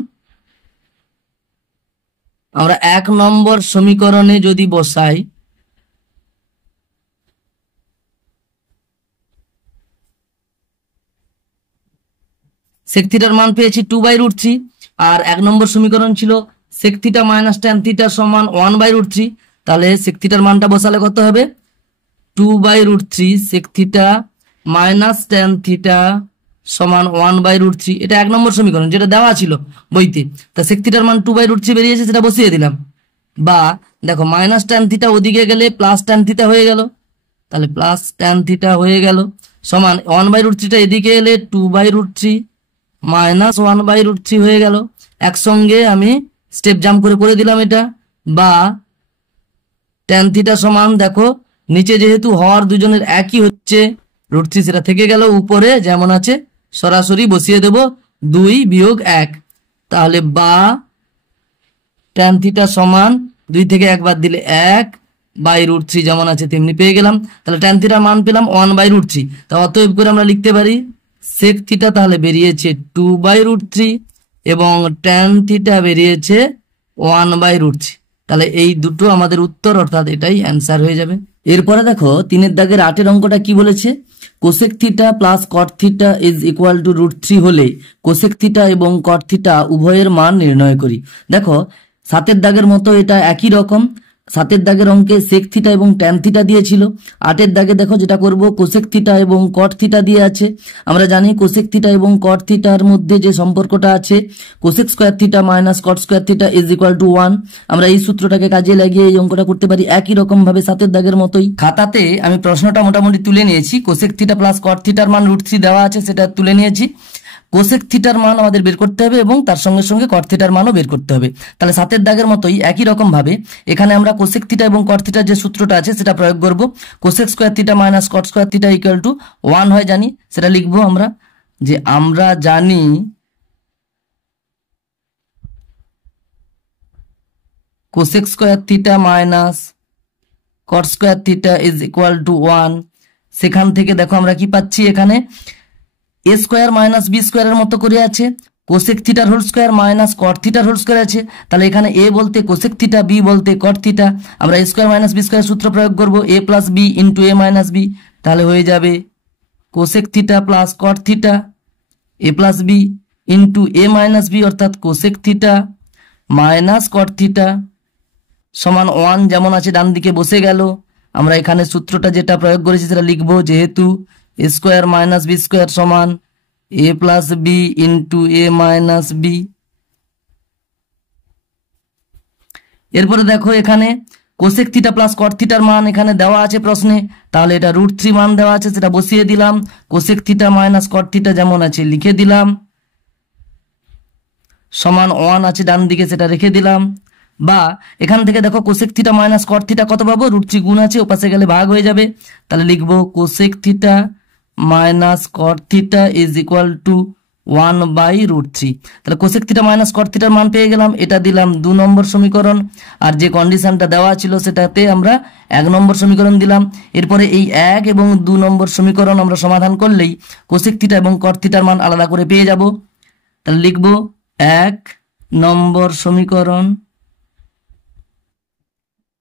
আমরা 1 নম্বর সমীকরণে যদি বসাই, সেক থিটার মান পেয়েছি 2/√3, আর 1 নম্বর সমীকরণ ছিল sec theta minus tan theta সমান 1/√3, তাহলে সেক থিটার মানটা বসালে কত হবে, 2/√3 sec theta minus tan theta সমান 1/√3, এটা 1 নম্বর সমীকরণ যেটা দেওয়া ছিল বইতে। তা সেক থিটার মান 2/√3 বেরিয়েছে, সেটা বসিয়ে দিলাম। বা দেখো মাইনাস ট্যান থিটা ওদিকে গেলে প্লাস ট্যান থিটা হয়ে গেল, তাহলে প্লাস ট্যান থিটা হয়ে গেল, সমান 1/√3টা এদিকে এলে 2/√3 মাইনাস 1/√3 হয়ে গেল। একসঙ্গে আমি স্টেপ জাম্প করে দিলাম এটা। বা ট্যান থিটা সমান দেখো নিচে যেহেতু হর দুজনের একই হচ্ছে, √3 সেটা থেকে গেল, উপরে যেমন আছে সরাসরি বসিয়ে দেব 2 বিয়োগ 1, তাহলে বা ট্যান থিটা সমান 2 থেকে 1 বাদ দিলে 1/√3 যেমন আছে তেমনি পেয়ে গেলাম। তাহলে ট্যান থিটার মান পেলাম 1/√3। তা অতএব করে আমরা লিখতে পারি সেক থিটা তাহলে বেরিয়েছে 2/√3 এবং ট্যান থিটা বেরিয়েছে 1/√3। তাহলে এই দুটো আমাদের উত্তর, অর্থাৎ এটাই অ্যান্সার হয়ে যাবে। এরপরে দেখো 3 দাগের 8 অঙ্কটা কি বলেছে, cosec theta plus cot theta is equal two √3 হলে কোসেক থিটা এবং কট থিটা উভয়ের মান নির্ণয় করি। দেখো 7 দাগের মতো এটা একই রকম, 7 দাগের অঙ্কে সেক থিটা এবং ট্যান থিটা দিয়েছিল। 8 দাগে দেখো যেটা করব কোসেক থিটা এবং কট থিটা দিয়ে আছে। আমরা জানি কোসেক থিটা এবং কট থিটার মধ্যে যে সম্পর্কটা আছে cosec square theta minus cot square theta is equal to 1। আমরা এই সূত্রটাকে কাজে লাগিয়ে এই অঙ্কটা করতে পারি একই রকম ভাবে 7 দাগের মতোই। খাতাতে আমি প্রশ্নটা মোটামুটি তুলে নিয়েছি। কোসেক থিটা প্লাস কট থিটার মান √3 দেওয়া আছে, সেটা তুলে নিয়েছি। কোসেক থিটার মান আমাদের বের করতে হবে এবং তার সঙ্গে সঙ্গে কট থিটার মানও বের করতে হবে। তাহলে 7 দাগের মতোই একই রকম ভাবে এখানে আমরা কোসেক থিটা এবং কট থিটার যে সূত্রটা আছে সেটা প্রয়োগ করব। Cosec square theta minus cot square theta equal to 1 হয় জানি, সেটা লিখবো আমরা যে আমরা জানি cosec square theta minus cot square theta is equal to 1। সেখান থেকে দেখো আমরা কি পাচ্ছি, এখানে এ স্কোয়ার মাইনাস বি স্কোয়ারের মতো করে আছে, কোসেক থিটার হোল স্কোয়ার মাইনাস কট থিটার হোল স্কোয়ার আছে। তাহলে এখানে এ বলতে কোসেক থিটা, বি বলতে কট থিটা। আমরা A square minus B square সূত্র প্রয়োগ করব, A plus B into A minus B. তাহলে হয়ে যাবে cosec theta plus cot theta A plus B into A minus B, অর্থাৎ cosec theta minus cot theta সমান 1 যেমন আছে ডান দিকে বসে গেল। আমরা এখানে সূত্রটা যেটা প্রয়োগ করেছি সেটা লিখবো, যেহেতু এ স্কোয়ার মাইনাস বি স্কোয়ার সমান এ প্লাস বি ইন্টু এ মাইনাস বি। এরপরে দেখো এখানে কোসেক থিটা প্লাস কট থিটার মান এখানে দেওয়া আছে প্রশ্নে, তাহলে এটা √3 মান দেওয়া আছে, সেটা বসিয়ে দিলাম। Cosec theta minus cot theta যেমন আছে লিখে দিলাম, সমান 1 আছে ডান দিকে, সেটা রেখে দিলাম। বা এখান থেকে দেখো cosec theta minus cot theta কত পাবো, √3 গুণ আছে, ওপাশে গেলে ভাগ হয়ে যাবে। তাহলে লিখবো cosec theta minus cot theta is equal to 1/√3। তাহলে কোসেক থিটা মাইনাস কট থিটার মান পেয়ে গেলাম, এটা দিলাম 2 নম্বর সমীকরণ। আর যে কন্ডিশনটা দেওয়া ছিল সেটাতে আমরা 1 নম্বর সমীকরণ দিলাম। এরপরে এই 1 এবং 2 নম্বর সমীকরণ আমরা সমাধান করলেই কোসেক থিটা এবং কট থিটার মান আলাদা করে পেয়ে যাব। তাহলে লিখবো 1 নম্বর সমীকরণ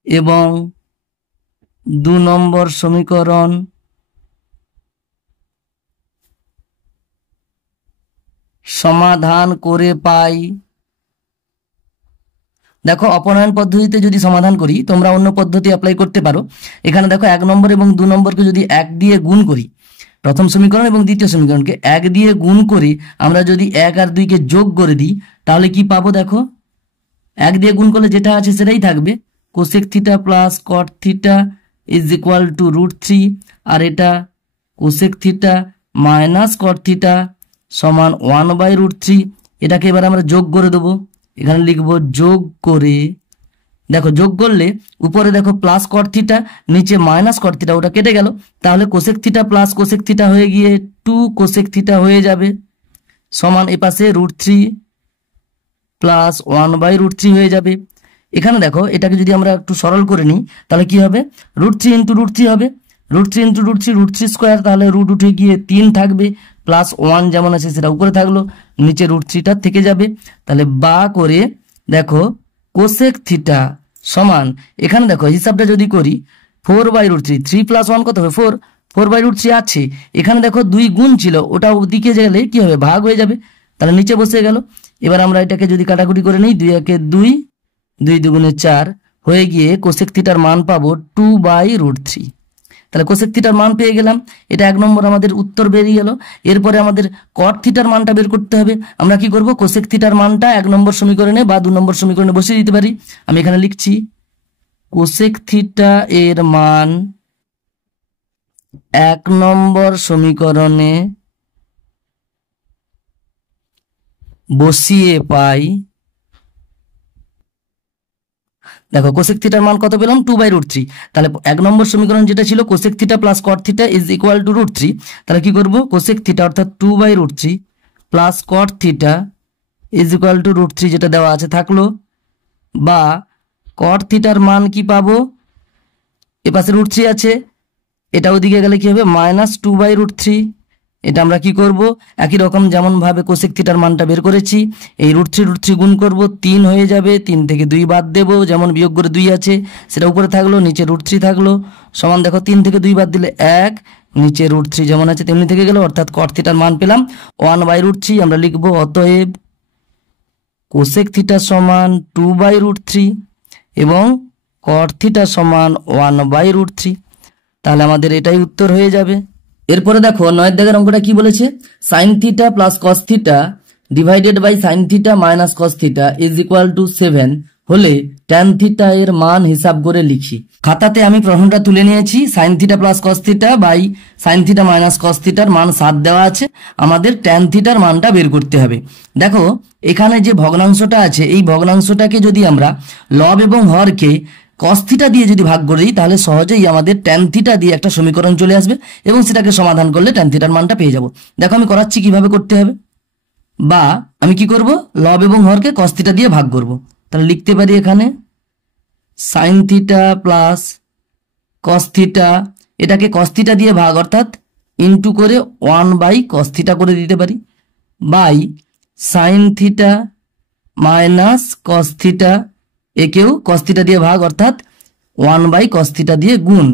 এবং 2 নম্বর সমীকরণ সমাধান করে পাই। দেখো অপনয়ন পদ্ধতিতে যদি সমাধান করি, তোমরা অন্য পদ্ধতি অ্যাপ্লাই করতে পারো। এখানে দেখো 1 নম্বর এবং 2 নম্বরকে যদি 1 দিয়ে গুণ করি, প্রথম সমীকরণ এবং দ্বিতীয় সমীকরণকে 1 দিয়ে গুণ করে আমরা যদি 1 আর 2 কে যোগ করে দিই, তাহলে কি পাবো দেখো, 1 দিয়ে গুণ করলে যেটা আছে সেটাই থাকবে, cosec theta plus cot theta is equal two √3। আর এটা cosec theta minus cot theta সমান 1/√3। এটাকে এবার আমরা যোগ করে দেবো, এখানে লিখবো যোগ করে। দেখো যোগ করলে উপরে দেখো প্লাস কট থিটা, নিচে মাইনাস কট থিটা, ওটা কেটে গেল। তাহলে cosec theta plus cosec theta হয়ে গিয়ে 2 কোসেক থিটা হয়ে যাবে, সমান এপাশে √3 প্লাস 1/√3 হয়ে যাবে। এখানে দেখো এটাকে যদি আমরা একটু সরল করে নিই, তাহলে কি হবে, √3 ইন্টু √3 হবে, √3 ইন্টু √3 স্কোয়ার, তাহলে রুট উঠে গিয়ে 3 থাকবে, প্লাস 1 যেমন আছে সেটা উপরে থাকলো, নিচে √3টা থেকে যাবে। তাহলে বা করে দেখো কোসেক থিটা সমান, এখানে দেখো হিসাবটা যদি করি 4/√3, 3 প্লাস 1 কত হবে 4, 4/√3 আছে। এখানে দেখো 2 গুণ ছিল, ওটা ওদিকে গেলে কি হবে, ভাগ হয়ে যাবে, তাহলে নিচে বসে গেল। এবার আমরা এটাকে যদি কাটাকুটি করে নিই, 2 একে 2, 2 দুগুণে 4 হয়ে গিয়ে কোসেক থিটার মান পাবো 2/√3। তাহলে কোসেক থিটার মান পেয়ে গেলাম, এটা 1 নম্বর আমাদের উত্তর বেরিয়ে গেল। এরপরে আমাদের কট থিটার মানটা বের করতে হবে। আমরা কি করব, কোসেক থিটার মানটা 1 নম্বর সমীকরণে বা 2 নম্বর সমীকরণে বসিয়ে দিতে পারি। আমি এখানে লিখছি কোসেক থিটা এর মান 1 নম্বর সমীকরণে বসিয়ে পাই। দেখো কোসেক থিটার মান কত পেলাম, 2/√3। তাহলে 1 নম্বর সমীকরণ যেটা ছিল cosec theta plus cot theta is equal two √3। তাহলে কি করব, কোসেক থিটা অর্থাৎ 2/√3 plus cot theta is equal two √3 যেটা দেওয়া আছে থাকলো, বা কট থিটার মান কি পাবো, এ পাশে √3 আছে, এটা ওদিকে গেলে কি হবে -2/√3। এটা আমরা কি করব, একই রকম যেমন ভাবে কোসেক থিটার মানটা বের করেছি, এই √3 গুণ করব, 3 হয়ে যাবে, 3 থেকে 2 বাদ দেব, যেমন বিয়োগ করে 2 আছে সেটা উপরে থাকলো, নিচে √3 থাকলো, সমান দেখো 3 থেকে 2 বাদ দিলে 1, নিচে √3 যেমন আছে তেমনি থেকে গেল, অর্থাৎ কট থিটার মান পেলাম 1/√3। আমরা লিখব অতএব কোসেক থিটা সমান 2/√3 এবং কট থিটা সমান 1/√3। তাহলে আমাদের এটাই উত্তর হয়ে যাবে। এরপরে দেখো 9 দাগের অঙ্কটা কি বলেছে, sine theta plus cos theta divided by sine theta minus cos theta is equal to 7 হলে ট্যান থিটা এর মান হিসাব করে লিখি। খাতাতে আমি প্রশ্নটা তুলে নিয়েছি, sine theta plus cos theta by sine theta minus cos থিটার মান 7 দেওয়া আছে, আমাদের ট্যান থিটার মানটা বের করতে হবে। দেখো এখানে যে ভগ্নাংশটা আছে এই ভগ্নাংশটাকে যদি আমরা লব এবং হরকে কস থিটা দিয়ে যদি ভাগ করে দিই তাহলে সহজেই আমাদের ট্যান থিটা দিয়ে একটা সমীকরণ চলে আসবে এবং সেটাকে সমাধান করলে ট্যান থিটার মানটা পেয়ে যাব। দেখো আমি করাচ্ছি কিভাবে করতে হবে, বা আমি কি করব, লব এবং হরকে কস থিটা দিয়ে ভাগ করব। তাহলে লিখতে পারি এখানে sign theta plus cos theta, এটাকে কস থিটা দিয়ে ভাগ অর্থাৎ ইন্টু করে 1/cos থিটা করে দিতে পারি, by sine theta minus cos theta, একেও কস থিটা দিয়ে ভাগ অর্থাৎ 1/cos থিটা দিয়ে গুণ,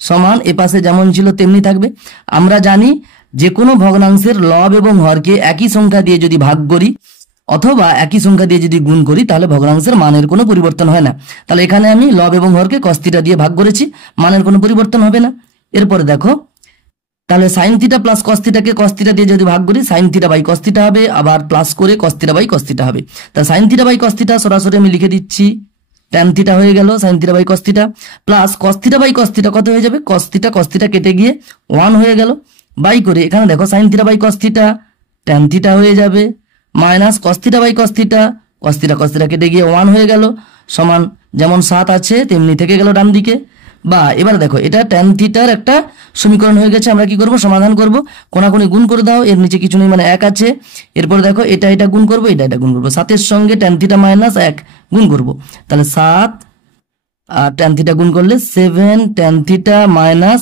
সমান এপাশে যেমন ছিল তেমনি থাকবে। আমরা জানি যে কোনো ভগ্নাংশের লব এবং হরকে একই সংখ্যা দিয়ে যদি ভাগ করি অথবা একই সংখ্যা দিয়ে যদি গুণ করি তাহলে ভগ্নাংশের মানের কোনো পরিবর্তন হয় না। তাহলে এখানে আমি লব এবং হরকে কস থিটা দিয়ে ভাগ করেছি, মানের কোনো পরিবর্তন হবে না। এরপরে দেখো তাহলে সাইন থিটা প্লাস কস থিটাকে কস থিটা দিয়ে যদি ভাগ করি sine theta by cos theta হবে, আবার প্লাস করে cos theta by cos theta হবে। তা sine theta by cos theta সরাসরি আমি লিখে দিচ্ছি, ট্যান থিটা হয়ে গেল sine theta by cos theta, plus cos theta by cos theta কত হয়ে যাবে, কস থিটা কেটে গিয়ে 1 হয়ে গেল, বাই করে এখানে দেখো sine theta by cos theta tan theta হয়ে যাবে, minus cos theta by cos theta cos theta কেটে গিয়ে 1 হয়ে গেল, সমান যেমন 7 আছে তেমনি থেকে গেল ডান দিকে। বা এবার দেখো এটা ট্যান থিটার একটা সমীকরণ হয়ে গেছে, আমরা কি করব, সমাধান করব, কোনাকুনি গুণ করে দাও, এর নিচে কিছু নেই মানে 1 আছে। এরপর দেখো এটা গুণ করব, এটা গুণ করব, 7 সঙ্গে ট্যান থিটা মাইনাস 1 গুণ করব, তাহলে 7 আর ট্যান থিটা গুণ করলে 7 ট্যান থিটা মাইনাস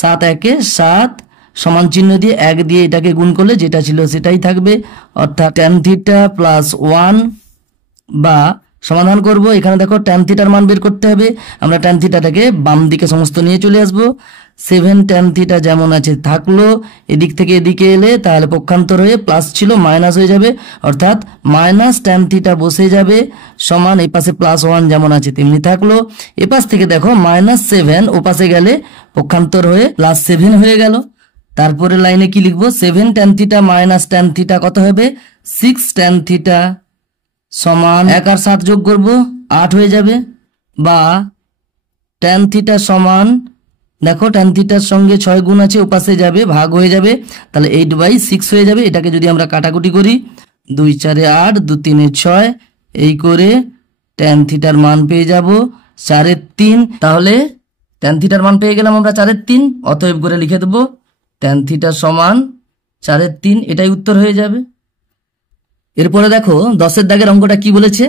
7 একে 7 সমান চিহ্ন দিয়ে 1 দিয়ে এটাকে গুণ করলে যেটা ছিল সেটাই থাকবে, অর্থাৎ ট্যান থিটা প্লাস 1, বা সমাধান করব। এখানে দেখো ট্যান থিটার মান বের করতে হবে, আমরা ট্যান থিটাটাকে বাম দিকে সমস্ত নিয়ে চলে আসব, 7 ট্যান থিটা যেমন আছে থাকলো, এদিক থেকে এদিকে এলে তাহলে পক্ষান্তর হয়ে প্লাস ছিল মাইনাস হয়ে যাবে, অর্থাৎ মাইনাস ট্যান থিটা বসে যাবে, সমান এই পাশে প্লাস 1 যেমন আছে তেমনি থাকলো, এপাশ থেকে দেখো -7 ও পাশে গেলে পক্ষান্তর হয়ে +7 হয়ে গেল। তারপরে লাইনে কি লিখবো, 7 tan theta minus tan theta কত হবে, 6 ট্যান থিটা সমান 1 আর 7 যোগ করব 8 হয়ে যাবে, বা ট্যান থিটা সমান দেখো ট্যান থিটার সঙ্গে 6 গুণ আছে ওপাশে যাবে ভাগ হয়ে যাবে, তাহলে 8/6 হয়ে যাবে। এটাকে যদি আমরা কাটাকুটি করি 2 4 8 2 3 6 এই করে ট্যান থিটার মান পেয়ে যাব 4/3। তাহলে ট্যান থিটার মান পেয়ে গেলাম আমরা 4/3, অতএব করে লিখে দেবো ট্যান থিটা সমান 4/3, এটাই উত্তর হয়ে যাবে। এরপরে দেখো 10 দাগের অঙ্কটা কি বলেছে,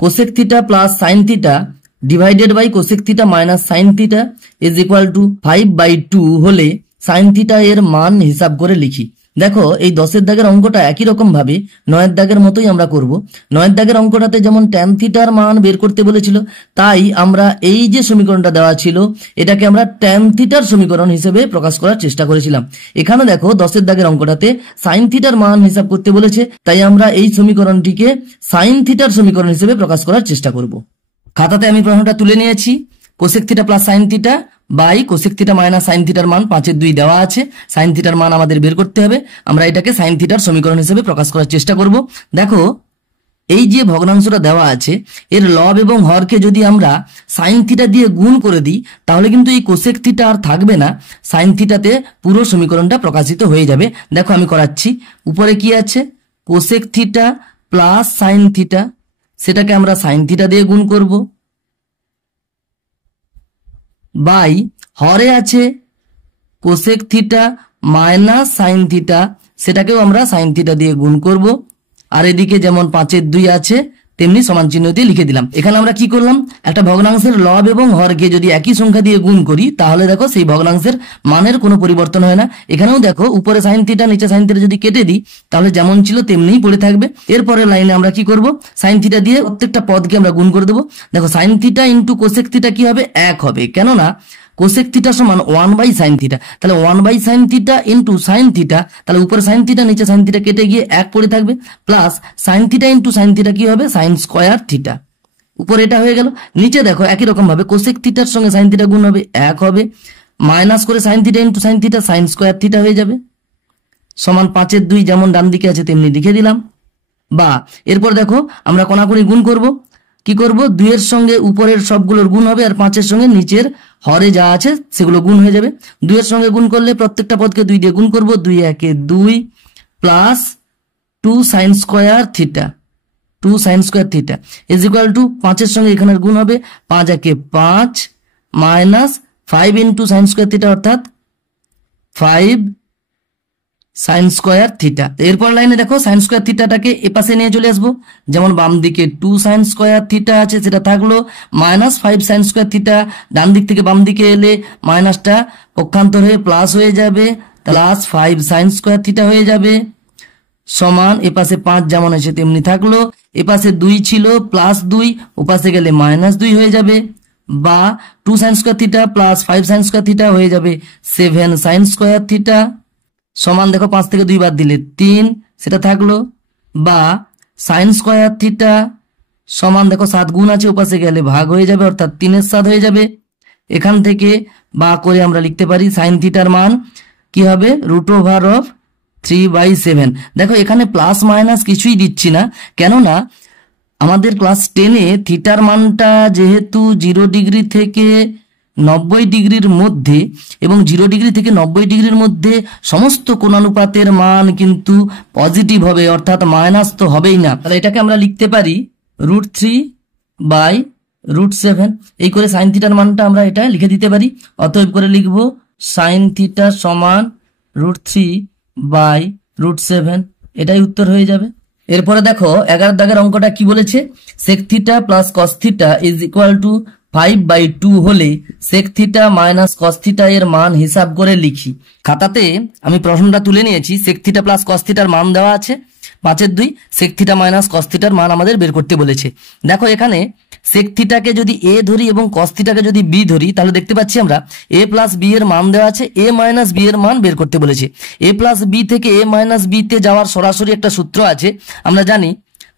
cosec theta plus sine theta divided by cosec theta minus sine theta is equal to 5/2 হলে সাইন থিটা এর মান হিসাব করে লিখি। দেখো এই 10 দাগের অঙ্কটা একই রকম ভাবে 9 দাগের মতোই আমরা করব। 9 দাগের অঙ্কটাতে যেমন ট্যান থিটার মান বের করতে বলেছিল, তাই আমরা এই যে সমীকরণটা দেওয়া ছিল এটাকে আমরা ট্যান থিটার সমীকরণ হিসেবে প্রকাশ করার চেষ্টা করেছিলাম। এখানে দেখো 10 দাগের অঙ্কটাতে সাইন থিটার মান হিসাব করতে বলেছে, তাই আমরা এই সমীকরণটিকে সাইন থিটার সমীকরণ হিসেবে প্রকাশ করার চেষ্টা করব। খাতাতে আমি প্রশ্নটা তুলে নিয়েছি, cosec theta plus sine theta by cosec theta minus sine থিটার মান 5/2 দেওয়া আছে, সাইন থিটার মান আমাদের বের করতে হবে, আমরা এটাকে সাইন থিটার সমীকরণ হিসেবে প্রকাশ করার চেষ্টা করব। দেখো এই যে ভগ্নাংশটা দেওয়া আছে এর লব এবং হরকে যদি আমরা সাইন থিটা দিয়ে গুণ করে দিই তাহলে কিন্তু এই কোসেক থিটা আর থাকবে না, সাইন থিটাতে পুরো সমীকরণটা প্রকাশিত হয়ে যাবে। দেখো আমি করাচ্ছি, উপরে কি আছে, cosec theta plus sine theta, সেটাকে আমরা সাইন থিটা দিয়ে গুণ করব, বাই হরে আছে cosec theta minus sine theta, সেটাকেও আমরা সাইন থিটা দিয়ে গুণ করব, আর এদিকে যেমন 5/2 আছে তেমনি সমান চিহ্ন দিয়ে লিখে দিলাম। এখানে আমরা কি করলাম, একটা ভগ্নাংশের লব এবং হরকে যদি একই সংখ্যা দিয়ে গুণ করি তাহলে দেখো সেই ভগ্নাংশের মানের কোনো পরিবর্তন হয় না। এখানেও দেখো উপরে সাইন থিটা নিচে সাইন থিটা যদি কেটে দিই তাহলে যেমন ছিল তেমনিই পড়ে থাকবে। এরপরে লাইনে আমরা কি করব, সাইন থিটা দিয়ে প্রত্যেকটা পদকে আমরা গুণ করে দেবো। দেখো sine theta into cosec theta কি হবে, 1 হবে, কেননা কোসেক থিটা সমান 1/sin থিটা, তাহলে 1/sin theta into sine theta, তাহলে উপরে সাইন থিটা নিচে সাইন থিটা কেটে গিয়ে 1 পড়ে থাকবে, plus sine theta into sine theta কি হবে, সাইন স্কয়ার থিটা, উপরে এটা হয়ে গেল। নিচে দেখো একই রকম ভাবে কোসেক থিটার সঙ্গে সাইন থিটা গুণ হবে, 1 হবে, মাইনাস করে sign theta into sine theta, sign square theta হয়ে যাবে, সমান 5/2 যেমন ডান দিকে আছে তেমনি লিখে দিলাম। বা এরপর দেখো আমরা কোনাকুনি গুণ করব। কি করব, 2 এর সঙ্গে উপরের সবগুলোর গুণ হবে, আর 5 এর সঙ্গে নিচের হরে যা আছে সেগুলো গুণ হয়ে যাবে। 2 এর সঙ্গে গুণ করলে প্রত্যেকটা পদকে 2 দিয়ে গুণ করব, 2 একে 2 plus 2 sign square theta, 2 sign square theta is equal two 5 এর সঙ্গে এখানের গুণ হবে, 5 একে 5 minus 5 into sign square theta অর্থাৎ 5 সাইন স্কোয়ার থিটা। এরপর লাইনে দেখো সাইন স্কোয়ার থিটাটাকে এপাশে নিয়ে চলে আসবো, যেমন বাম দিকে 2 সাইন স্কোয়ার থিটা আছে সেটা থাকলো, মাইনাস 5 সাইন স্কোয়ার থিটা, ডান দিক থেকে বাম দিকে এলে মাইনাসটা পক্ষান্তর হয়ে প্লাস হয়ে যাবে, প্লাস 5 সাইন স্কোয়ার থিটা হয়ে যাবে, সমান এপাশে 5 যেমন আছে তেমনি থাকলো, এপাশে 2 ছিল প্লাস 2, ওপাশে গেলে মাইনাস 2 হয়ে যাবে, বা 2 sign square theta plus 5 sign square theta হয়ে যাবে 7 সাইন স্কোয়ার থিটা, সমান দেখো 5 থেকে 2 বাদ দিলে 3 সেটা থাকলো, বা সাইন স্কোয়ার থিটা সমান দেখো 7 গুণ আছে ওপাশে গেলে ভাগ হয়ে যাবে অর্থাৎ 3 7 হয়ে যাবে। এখান থেকে বা করে আমরা লিখতে পারি সাইন থিটার মান কি হবে, √3/7। দেখো এখানে প্লাস মাইনাস কিছুই দিচ্ছি না, কেননা আমাদের ক্লাস 10-এ থিটার মানটা যেহেতু 0 ডিগ্রি থেকে 90 ডিগ্রির মধ্যে, এবং 0 ডিগ্রি থেকে 90 ডিগ্রির মধ্যে সমস্ত কোণানুপাতের মান কিন্তু পজিটিভ হবে, অর্থাৎ মাইনাস তো হবেই না। তাহলে এটাকে আমরা লিখতে পারি √3/7। এই করে সাইন থিটার মানটা আমরা এটা লিখে দিতে পারি। অতএব করে লিখব সাইন থিটা সমান √3/7, এটাই উত্তর হয়ে যাবে। এরপরে দেখো 11 দাগের অঙ্কটা কি বলেছে, sec theta plus cos theta is equal to 5/2 হলে sec theta minus cos theta এর মান হিসাব করে লিখি। খাতাতে আমি প্রশ্নটা তুলে নিয়েছি, সেক থিটা প্লাস কস থিটার মান দেওয়া আছে 5/2, সেক থিটা মাইনাস কস থিটার মান আমাদের বের করতে বলেছে। দেখো এখানে সেক থিটাকে যদি এ ধরি এবং কস থিটাকে যদি বি ধরি, তাহলে দেখতে পাচ্ছি আমরা এ প্লাস বি এর মান দেওয়া আছে, এ মাইনাস বি এর মান বের করতে বলেছে। এ প্লাস বি থেকে এ মাইনাস বি তে যাওয়ার সরাসরি একটা সূত্র আছে, আমরা জানি।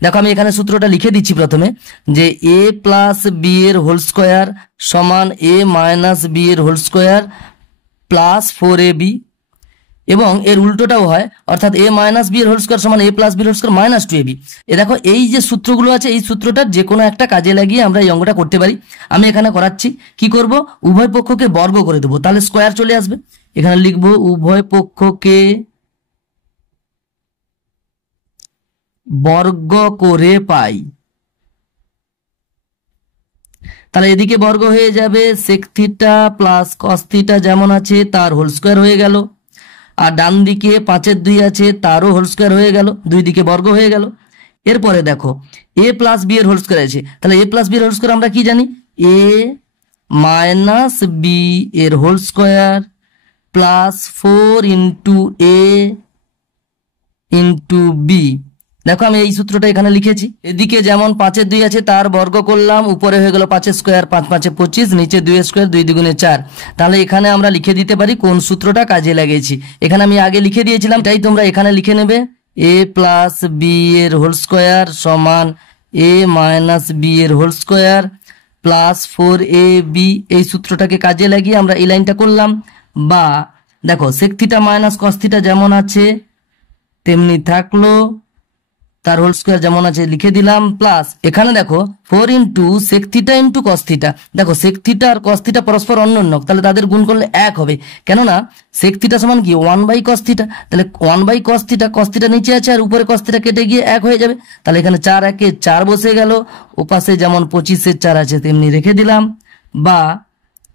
দেখো আমি এখানে সূত্রটা লিখে দিচ্ছি প্রথমে, যে এ প্লাস বি এর হোল স্কোয়ার সমান এ মাইনাস বি এর হোল স্কোয়ার প্লাস 4ab, এবং এর উল্টোটাও হয়, অর্থাৎ এ মাইনাস বি এর হোল স্কোয়ার সমান এ প্লাস বি এর হোল স্কোয়ার মাইনাস 2ab। দেখো এই যে সূত্রগুলো আছে, এই সূত্রটা যে কোনো একটা কাজে লাগিয়ে আমরা এই অঙ্কটা করতে পারি। আমি এখানে করাচ্ছি, কি করব, উভয় পক্ষকে বর্গ করে দেবো, তাহলে স্কোয়ার চলে আসবে। এখানে লিখবো উভয় পক্ষকে বর্গ করে পাই, তাহলে এদিকে বর্গ হয়ে যাবে sec theta plus cos theta যেমন আছে তার হোল স্কোয়ার হয়ে গেল, আর ডান দিকে 5/2 আছে তারও হোল স্কোয়ার হয়ে গেল, দুই দিকে বর্গ হয়ে গেল। এরপরে দেখো এ প্লাস বি এর হোল স্কোয়ার আছে, তাহলে এ প্লাস বি এর হোল স্কোয়ার আমরা কি জানি, এ মাইনাস বি এর হোল স্কোয়ার প্লাস 4 ইন্টু এ ইন্টু বি। দেখো আমি এই সূত্রটা এখানে লিখেছি, এদিকে যেমন 5/2 আছে তার বর্গ করলাম, উপরে হয়ে গেল 5 স্কোয়ার, 5 5 25, নিচে 2 স্কোয়ার, 2 2 4। তাহলে এখানে আমরা লিখে দিতে পারি কোন সূত্রটা কাজে লাগিয়েছি। এখানে আমি আগে লিখে দিয়েছিলাম, এটাই তোমরা এখানে লিখে নেবে, এ প্লাস বি এর হোল স্কোয়ার সমান এ মাইনাস বি এর হোল স্কোয়ার প্লাস 4ab। এই সূত্রটাকে কাজে লাগিয়ে আমরা এই লাইনটা করলাম। বা দেখো sec theta minus cos theta যেমন আছে তেমনি থাকলো, তার হোল স্কোয়ার যেমন আছে লিখে দিলাম, প্লাস এখানে দেখো 4 into sec theta into cos theta. দেখো সেক থিটা আর কস থিটা পরস্পর অন্যন্য, তাহলে তাদের গুণ করলে 1 হবে, কেননা সেক থিটা সমান কি 1/cos থিটা, তাহলে 1/cos থিটা, কস থিটা নিচে আছে আর উপরে কস থিটা কেটে গিয়ে 1 হয়ে যাবে। তাহলে এখানে 4 একে 4 বসে গেল, ওপাশে যেমন 25 4 আছে তেমনি রেখে দিলাম। বা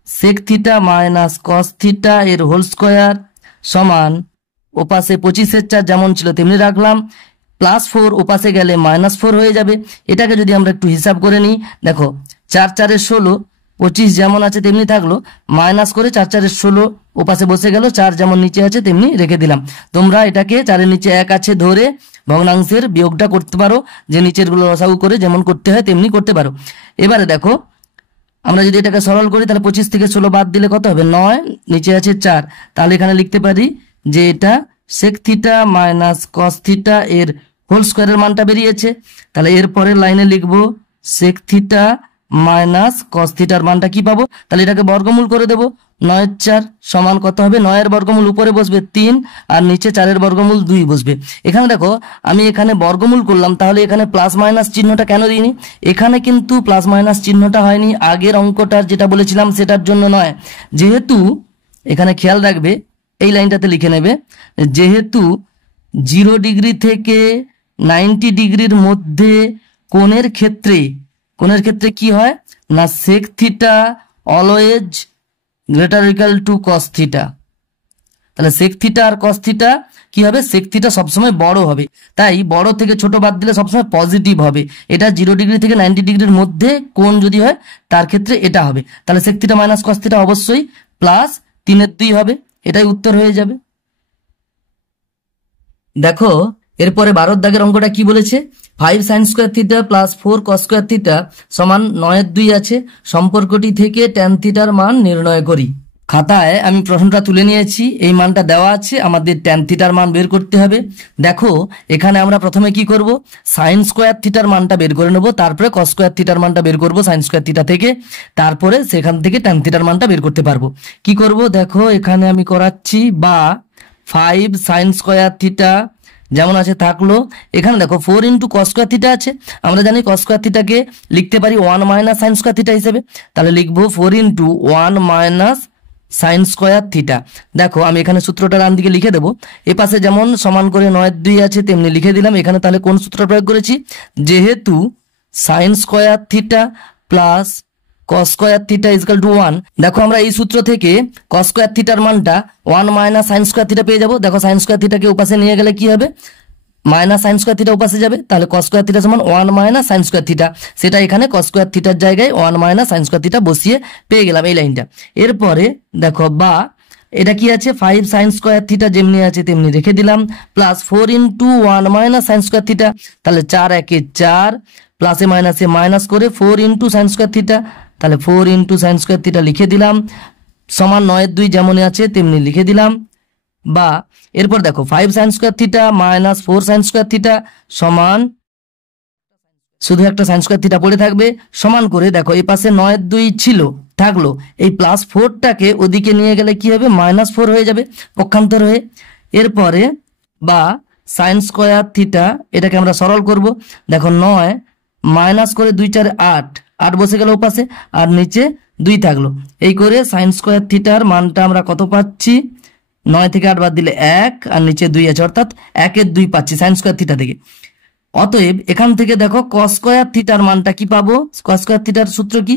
sec theta minus cos theta এর হোল স্কোয়ার সমান ওপাশে 25 4 যেমন ছিল তেমনি রাখলাম, প্লাস 4 ওপাশে গেলে -4 হয়ে যাবে। এটাকে যদি আমরা একটু হিসাব করে নিই, দেখো 4 4 16, 25 যেমন আছে তেমনি থাকলো, মাইনাস করে 4 4 16 ওপাশে বসে গেল, 4 যেমন নিচে আছে তেমনি রেখে দিলাম। তোমরা এটাকে 4 এর নিচে 1 আছে ধরে ভগ্নাংশের বিয়োগটা করতে পারো, যে নিচের গুলো লসাগু করে যেমন করতে হয় তেমনি করতে পারো। এবারে দেখো আমরা যদি এটাকে সরল করি, তাহলে 25 থেকে 16 বাদ দিলে কত হবে, 9, নিচে আছে 4। তাহলে এখানে লিখতে পারি যে এটা sec theta minus cos theta এর হোল স্কোয়ারের মানটা বেরিয়েছে। তাহলে এর পরের লাইনে লিখবো সেক থিটা মাইনাস কস থিটার মানটা কি পাবো? তাহলে এটাকে বর্গমূল করে দেবো। 9/4 সমান কত হবে? 9-এর বর্গমূল উপরে বসবে 3 আর নিচে 4-এর বর্গমূল 2 বসবে। এখানে দেখো আমি এখানে বর্গমূল করলাম, তাহলে এখানে প্লাস মাইনাস চিহ্নটা কেন দিইনি? এখানে কিন্তু প্লাস মাইনাস চিহ্নটা হয়নি আগের অঙ্কটার যেটা বলেছিলাম সেটার জন্য নয়। যেহেতু এখানে খেয়াল রাখবে, এই লাইনটাতে লিখে নেবে, যেহেতু 0 ডিগ্রি থেকে 90 ডিগ্রির মধ্যে কোণের ক্ষেত্রে কি হয় না, sec theta always greater equal to cos theta. তাহলে সেক থিটা আর কস থিটা কি হবে? সেক থিটা সবসময় বড় হবে, তাই বড় থেকে ছোট বাদ দিলে সবসময় পজিটিভ হবে। এটা 0 ডিগ্রি থেকে 90 ডিগ্রির মধ্যে কোণ যদি হয় তার ক্ষেত্রে এটা হবে। তাহলে sec theta minus cos theta অবশ্যই প্লাস 3/2 হবে, এটাই উত্তর হয়ে যাবে। দেখো এরপরে 12 দাগের অঙ্কটা কি বলেছে? 5 sin square theta plus 4 cos square theta সমান 9/2 আছে, সম্পর্কটি থেকে tan থিটার মান নির্ণয় করি। খাতায় আমি প্রশ্নটা তুলে নিয়েছি, এই মানটা দেওয়া আছে, আমাদের tan থিটার মান বের করতে হবে। দেখো এখানে আমরা প্রথমে কি করব, sin স্কোয়ার থিটার মানটা বের করে নেব, তারপরে cos স্কোয়ার থিটার মানটা বের করব sin স্কোয়ার থিটা থেকে, তারপরে সেখান থেকে tan থিটার মানটা বের করতে পারবো। কি করব দেখো এখানে আমি করাচ্ছি, বা 5 sin স্কোয়ার থিটা যেমন আছে থাকলো, এখানে দেখো 4 ইন্টু কস স্কোয়ার থিটা আছে, আমরা জানি কস স্কোয়ার থিটাকে লিখতে পারি 1 মাইনাস সাইন স্কোয়ার থিটা হিসেবে, তাহলে লিখবো 4 into 1 minus sine square theta. দেখো আমি এখানে সূত্রটা ডান দিকে লিখে দেবো, এ পাশে যেমন সমান করে 9/2 আছে তেমনি লিখে দিলাম। এখানে তাহলে কোন সূত্র প্রয়োগ করেছি? যেহেতু sine square theta plus cos square theta is equal to 1, দেখো আমরা এই সূত্র থেকে cos স্কয়ার থিটার মানটা 1 মাইনাস sin স্কয়ার থিটা পেয়ে যাব। দেখো sin স্কয়ার থিটাকে উপাশে নিয়ে গেলে কি হবে, মাইনাস sin স্কয়ার থিটা উপাশে যাবে, তাহলে cos স্কয়ার থিটা সমান 1 মাইনাস sin স্কয়ার থিটা, সেটা এখানে cos স্কয়ার থিটার জায়গায় 1 মাইনাস sin স্কয়ার থিটা বসিয়ে পেয়ে গেলাম এই লাইনটা। এরপরে দেখো বা এটা কি আছে, 5 sin স্কয়ার থিটা যেমনি আছে তেমনি রেখে দিলাম, plus 4 into 1 minus sin square theta, তাহলে 4 একে 4, প্লাসে মাইনাসে মাইনাস করে 4 ইন্টু sin স্কয়ার থিটা, তাহলে 4 ইন্টু সাইন স্কোয়ার থিটা লিখে দিলাম, সমান 9/2 যেমন আছে তেমনি লিখে দিলাম। বা এরপর দেখো 5 sign square theta minus 4 sign square theta সমান, শুধু একটা সাইন স্কোয়ার থিটা পড়ে থাকবে, সমান করে দেখো এই পাশে 9/2 ছিল থাকলো, এই প্লাস 4টাকে ওদিকে নিয়ে গেলে কি হবে, -4 হয়ে যাবে পক্ষান্তর হয়ে। এরপরে বা সাইন স্কোয়ার থিটা, এটাকে আমরা সরল করব, দেখো 9 মাইনাস করে 2 4 8 বসে গেল ওপাশে, আর নিচে 2 থাকলো, এই করে সাইন স্কোয়ার থিটার মানটা আমরা কত পাচ্ছি, 9 থেকে 8 বাদ দিলে 1 আর নিচে 2 আছে, অর্থাৎ 1/2 পাচ্ছি সাইন স্কোয়ার থিটা থেকে। অতএব এখান থেকে দেখো cos স্কয়ার থিটার মানটা কি পাবো, cos স্কয়ার থিটার সূত্র কি,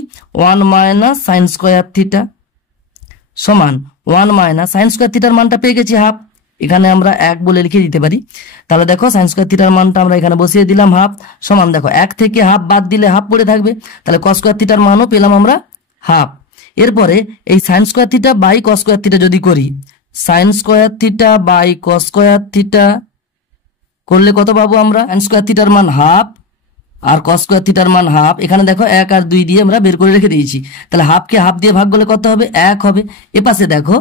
1 মাইনাস সাইন স্কয়ার থিটা সমান 1 মাইনাস সাইন স্কয়ার থিটার মানটা পেয়ে গেছি হাফ, এখানে আমরা 1 বলে লিখে দিতে পারি। তাহলে দেখো সাইন স্কয়ার থিটার মানটা আমরা এখানে বসিয়ে দিলাম হাফ, সমান দেখো 1 থেকে হাফ বাদ দিলে হাফ পড়ে থাকবে, তাহলে cos স্কয়ার থিটার মানও পেলাম আমরা হাফ। এরপরে এই sine square theta by cos square theta যদি করি, sine square theta by cos square theta করলে কত পাবো আমরা, সাইন স্কয়ার থিটার মান হাফ আর cos স্কয়ার থিটার মান হাফ, এখানে দেখো 1 আর 2 দিয়ে আমরা বের করে রেখে দিয়েছি, তাহলে হাফকে হাফ দিয়ে ভাগ করলে কত হবে, 1 হবে। এপাশে দেখো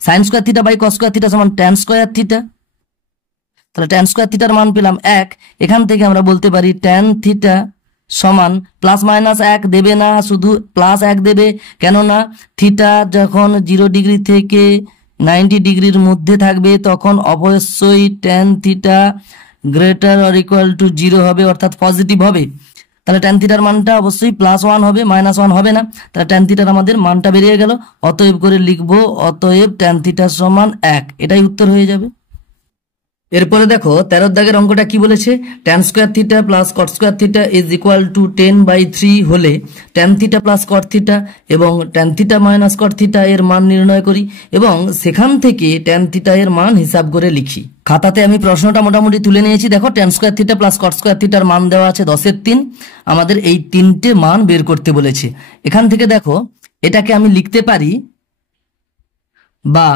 sine square theta by cos square theta সমান tan স্কয়ার থিটা, তাহলে tan স্কয়ার থিটার মান পেলাম 1, এখান থেকে আমরা বলতে পারি tan থিটা সমান প্লাস মাইনাস 1 দেবে না, শুধু প্লাস 1 দেবে, কেননা থিটা যখন 0 ডিগ্রি থেকে 90 ডিগ্রির মধ্যে থাকবে তখন অবশ্যই tan theta greater or equal to 0 হবে, অর্থাৎ পজিটিভ হবে, তাহলে tan থিটার মানটা অবশ্যই +1 হবে, -1 হবে না, তাহলে tan থিটার আমাদের মানটা বেরিয়ে গেল, অতএব করে লিখবো অতএব tan থিটা সমান 1, এটাই উত্তর হয়ে যাবে। এরপরে দেখো 13 দাগের অঙ্কটা কি বলেছে, tan square theta plus cot square theta is equal two 10/3 হলে tan theta plus cot theta এবং tan theta minus cot theta এর মান নির্ণয় করি এবং সেখান থেকে tan থিটা এর মান হিসাব করে লিখি। খাতাতে আমি প্রশ্নটা মোটামুটি তুলে নিয়েছি, দেখো tan square theta plus cot square থিটার মান দেওয়া আছে 10/3, আমাদের এই তিনটে মান বের করতে বলেছে। এখান থেকে দেখো এটাকে আমি লিখতে পারি বা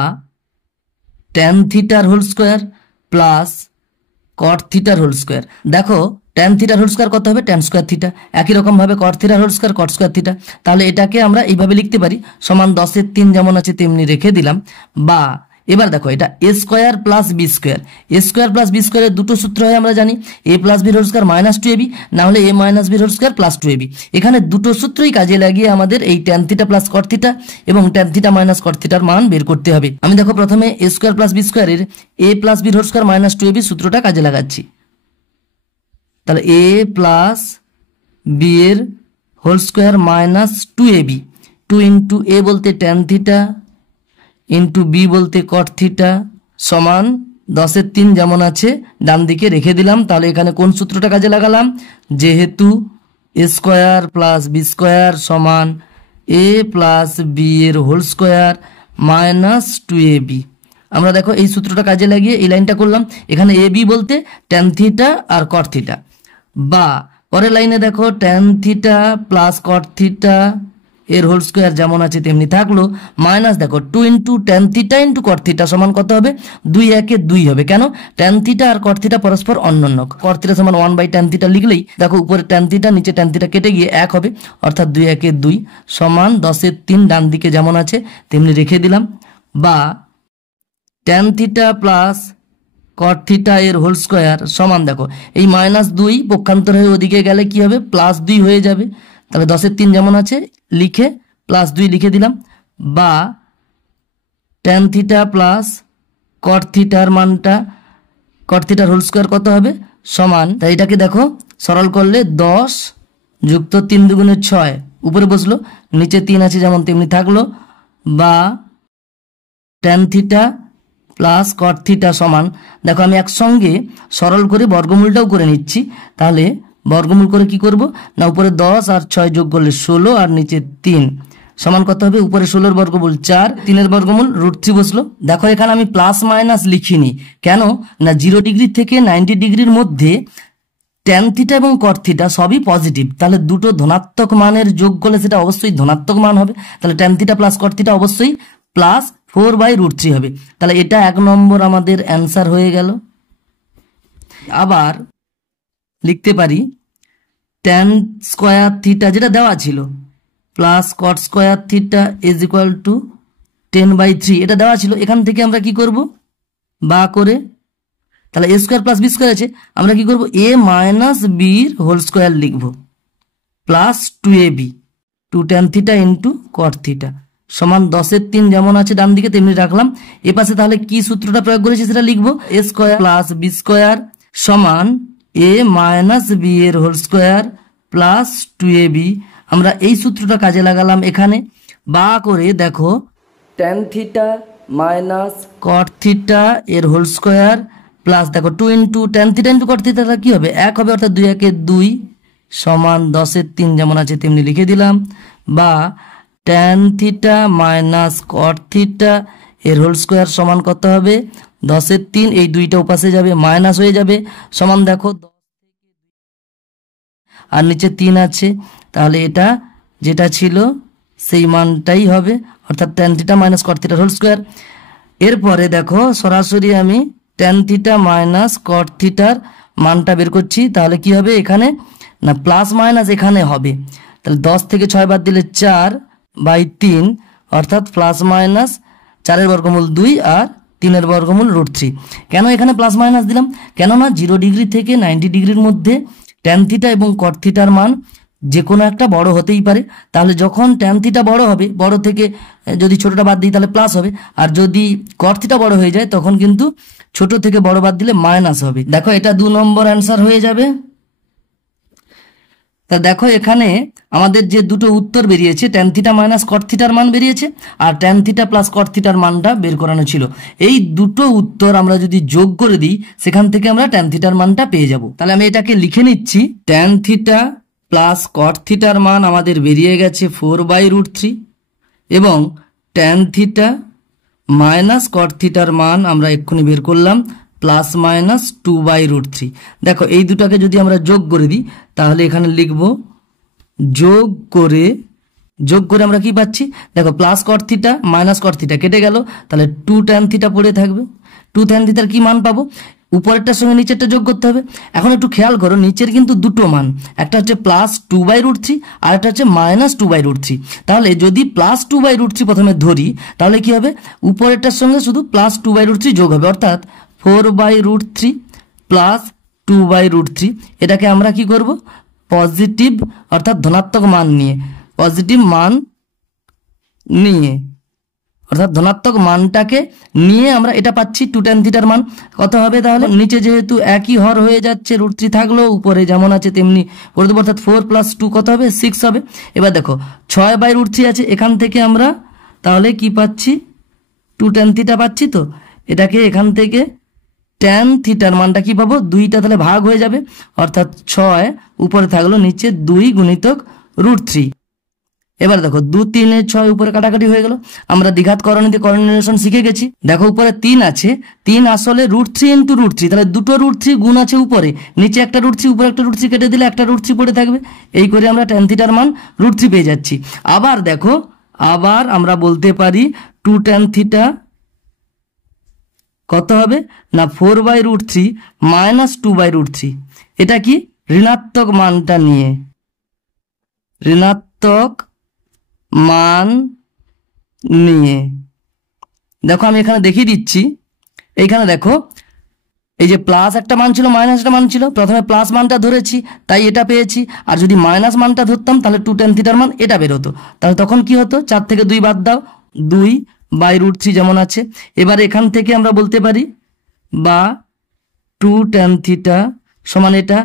tan থিটার হোল স্কয়ার প্লাস cot থিটার হোল স্কয়ার, দেখো tan থিটার হোল স্কয়ার কত হবে, tan স্কয়ার থিটা, একই রকম ভাবে cot থিটার whole square cot square theta, তাহলে এটাকে আমরা এইভাবে লিখতে পারি, সমান 10/3 যেমন আছে তেমনি রেখে দিলাম, বা এবার দেখো এটা A square plus B square, A square plus B স্কোয়ারের দুটো সূত্র হয় আমরা জানি, A plus B whole square minus two AB, না হলে A minus B whole square plus two AB. এখানে দুটো সূত্রই কাজে লাগিয়ে আমাদের এই tan theta plus cot theta এবং ট্যান থিটা মাইনাস কট থিটার মান বের করতে হবে। আমি দেখো প্রথমে এ স্কোয়ার প্লাস বি স্কোয়ারের A plus B whole square minus two AB সূত্রটা কাজে লাগাচ্ছি। তাহলে এ প্লাস বি এর whole square minus two AB, two into A বলতে ট্যান থিটা ইন্টু বি বলতে কট থিটা সমান 10/3 যেমন আছে ডান দিকে রেখে দিলাম। তাহলে এখানে কোন সূত্রটা কাজে লাগালাম, যেহেতু এ স্কোয়ার প্লাস বি স্কোয়ার সমান এ প্লাস বি এর whole square minus two A B, আমরা দেখো এই সূত্রটা কাজে লাগিয়ে এই লাইনটা করলাম। এখানে এ বি বলতে ট্যান থিটা আর কট থিটা, বা পরের লাইনে দেখো tan theta plus cot theta এর হোল স্কোয়ার যেমন আছে তেমনি থাকলো, মাইনাস দেখো two into tan theta into cot theta সমান কত হবে, 2 হবে। কেন, ট্যান থিটা আর কট থিটা পরস্পর অন্যন্য, কট থিটা সমান 1/ট্যান থিটা লিখলেই দেখো উপরে ট্যান থিটা নিচে ট্যান থিটা কেটে গিয়ে 1 হবে, অর্থাৎ 2 সমান 10/3 ডান দিকে যেমন আছে তেমনি রেখে দিলাম। বা tan theta plus cot theta এর হোল স্কোয়ার সমান দেখো এই -2 পক্ষান্তর হয়ে ওদিকে গেলে কি হবে, +2 হয়ে যাবে। তাহলে 10/3 যেমন আছে লিখে +2 লিখে দিলাম। বা ট্যান থিটা প্লাস কট থিটার মানটা কট থিটার হোল স্কোয়ার কত হবে সমান, তাই এটাকে দেখো সরল করলে 10 যুক্ত 3 দুগুণে 6 উপরে বসলো, নিচে 3 আছে যেমন তেমনি থাকলো। বা tan theta plus cot theta সমান দেখো আমি একসঙ্গে সরল করে বর্গমূলটাও করে নিচ্ছি। তাহলে বর্গমূল করে কি করব না, উপরে 10 আর 6 যোগ করলে 16 আর নিচে 3 সমান কত হবে, উপরে 16 এর বর্গমূল 4, 3 এর বর্গমূল √3 বসলো। দেখো এখানে আমি প্লাস মাইনাস লিখিনি, কেন না 0 ডিগ্রি থেকে 90 ডিগ্রির মধ্যে ট্যান থিটা এবং কট থিটা সবই পজিটিভ, তাহলে দুটো ধনাত্মক মানের যোগ করলে সেটা অবশ্যই ধনাত্মক মান হবে। তাহলে tan theta plus cot theta অবশ্যই +4/√3 হবে। তাহলে এটা 1 নম্বর আমাদের অ্যান্সার হয়ে গেল। আবার লিখতে পারি ট্যান স্কোয়ার থিটা যেটা দেওয়া ছিল plus cot square theta is equal two 10/3, এটা দেওয়া ছিল। এখান থেকে আমরা কি করব, বা করে তাহলে এ স্কোয়ার প্লাস বি স্কোয়ার আছে, আমরা কি করব এ মাইনাস বির হোল স্কোয়ার লিখব plus 2ab 2 tan theta into cot theta সমান 10/3 যেমন আছে ডান দিকে তেমনি রাখলাম। এ পাশে তাহলে কি সূত্রটা প্রয়োগ করেছি সেটা লিখবো, এ স্কোয়ার প্লাস বি স্কোয়ার সমান এ মাইনাস বি এর হোল স্কোয়ার প্লাস 2ab, আমরা এই সূত্রটা কাজে লাগালাম এখানে। বা করে দেখো tan theta minus cot theta এর হোল স্কোয়ার প্লাস দেখো 2 into tan theta into cot theta কি হবে 1 হবে, অর্থাৎ 2 সমান 10/3 যেমন আছে তেমনি লিখে দিলাম। বা tan theta minus cot theta এর হোল স্কোয়ার সমান কত হবে 10/3, এই 2টা উপাসে যাবে মাইনাস হয়ে যাবে সমান দেখো 10 আর নিচে 3 আছে, তাহলে এটা যেটা ছিল সেই মানটাই হবে, অর্থাৎ ট্যান থিটা মাইনাস কট থিটার হোল স্কোয়ার। এরপরে দেখো সরাসরি আমি ট্যান থিটা মাইনাস কট থিটার মানটা বের করছি। তাহলে কি হবে এখানে না প্লাস মাইনাস এখানে হবে, তাহলে 10 থেকে 6 বাদ দিলে 4/3, অর্থাৎ প্লাস মাইনাস 4 এর বর্গমূল 2 আর 3 এর বর্গমূল √3। কেন এখানে প্লাস মাইনাস দিলাম, কেননা 0 ডিগ্রি থেকে 90 ডিগ্রির মধ্যে ট্যান থিটা এবং কট থিটার মান যে কোনো একটা বড় হতেই পারে। তাহলে যখন ট্যান থিটা বড় হবে, বড় থেকে যদি ছোটটা বাদ দিই তাহলে প্লাস হবে, আর যদি কট থিটা বড় হয়ে যায় তখন কিন্তু ছোট থেকে বড় বাদ দিলে মাইনাস হবে। দেখো এটা 2 নম্বর অ্যান্সার হয়ে যাবে। তা দেখো এখানে আমাদের যে দুটো উত্তর বেরিয়েছে, ট্যান থিটা মাইনাস কট থিটার মান বেরিয়েছে আর ট্যান থিটা প্লাস কট থিটার মানটা বের করানো ছিল। এই দুটো উত্তর আমরা যদি যোগ করে দিই সেখান থেকে আমরা ট্যান থিটার মানটা পেয়ে যাব। তাহলে আমি এটাকে লিখে নিচ্ছি, ট্যান থিটা প্লাস কট থিটার মান আমাদের বেরিয়ে গেছে 4/√3 এবং ট্যান থিটা মাইনাস কট থিটার মান আমরা এক্ষুনি বের করলাম প্লাস মাইনাস 2/√3। দেখো এই দুটাকে যদি আমরা যোগ করে দিই তাহলে এখানে লিখব যোগ করে আমরা কি পাচ্ছি, দেখো plus cot theta minus cot theta কেটে গেল, তাহলে 2 ট্যান থিটা পড়ে থাকবে। 2 ট্যান থিটার কি মান পাবো, উপরেরটার সঙ্গে নিচেরটা যোগ করতে হবে। এখন একটু খেয়াল করো, নিচের কিন্তু দুটো মান, একটা হচ্ছে +2/√3 আর একটা হচ্ছে -2/√3। তাহলে যদি +2/√3 প্রথমে ধরি, তাহলে কি হবে, উপরেরটার সঙ্গে শুধু +2/√3 যোগ হবে, অর্থাৎ 4/√3 +2/√3। এটাকে আমরা কি করব, পজিটিভ অর্থাৎ ধনাত্মক মান নিয়ে, পজিটিভ মান নিয়ে অর্থাৎ ধনাত্মক মানটাকে নিয়ে আমরা এটা পাচ্ছি 2 tan থিটার মান। কত হবে তাহলে, নিচে যেহেতু একই হর হয়ে যাচ্ছে, √3 থাকলেও উপরে যেমন আছে তেমনি করে দেবো, অর্থাৎ 4 + 2 কত হবে, 6 হবে। এবার দেখো 6/√3 আছে, এখান থেকে আমরা তাহলে কি পাচ্ছি, 2 tan থিটা পাচ্ছি। তো এটাকে এখান থেকে tan থিটার মানটা কি পাবো, 2টা তাহলে ভাগ হয়ে যাবে, অর্থাৎ 6 উপরে থাকলো, নিচে 2 গুণিতক √3। এবার দেখো 2 3 6 উপরে কাটাকাটি হয়ে গেল। আমরা দ্বিঘাত করণীতে কোঅর্ডিনেশন শিখে গেছি। দেখো উপরে 3 আছে, 3 আসলে √3 × √3, তাহলে দুটো √3 গুণ আছে উপরে, নিচে একটা √3 উপরে একটা √3 কেটে দিলে একটা √3 পড়ে থাকবে। এই করে আমরা tan থিটার মান √3 পেয়ে যাচ্ছি। আবার দেখো, আবার আমরা বলতে পারি 2 tan থিটা কত হবে না, 4/√3 -2/√3। এটা কি, ঋণাত্মক মানটা নিয়ে, ঋণাত্মক মান নিয়ে। দেখো আমি এখানে দেখিয়ে দিচ্ছি, এইখানে দেখো এই যে প্লাস একটা মান ছিল, মাইনাস একটা মান ছিল, প্রথমে প্লাস মানটা ধরেছি তাই এটা পেয়েছি, আর যদি মাইনাস মানটা ধরতাম তাহলে 2 tan থিটার মান এটা বেরোতো। তাহলে তখন কি হতো, 4 থেকে 2 বাদ দাও, 2/√3 যেমন আছে। এবার এখান থেকে আমরা বলতে পারি বা 2 tan থিটা সমান এটা,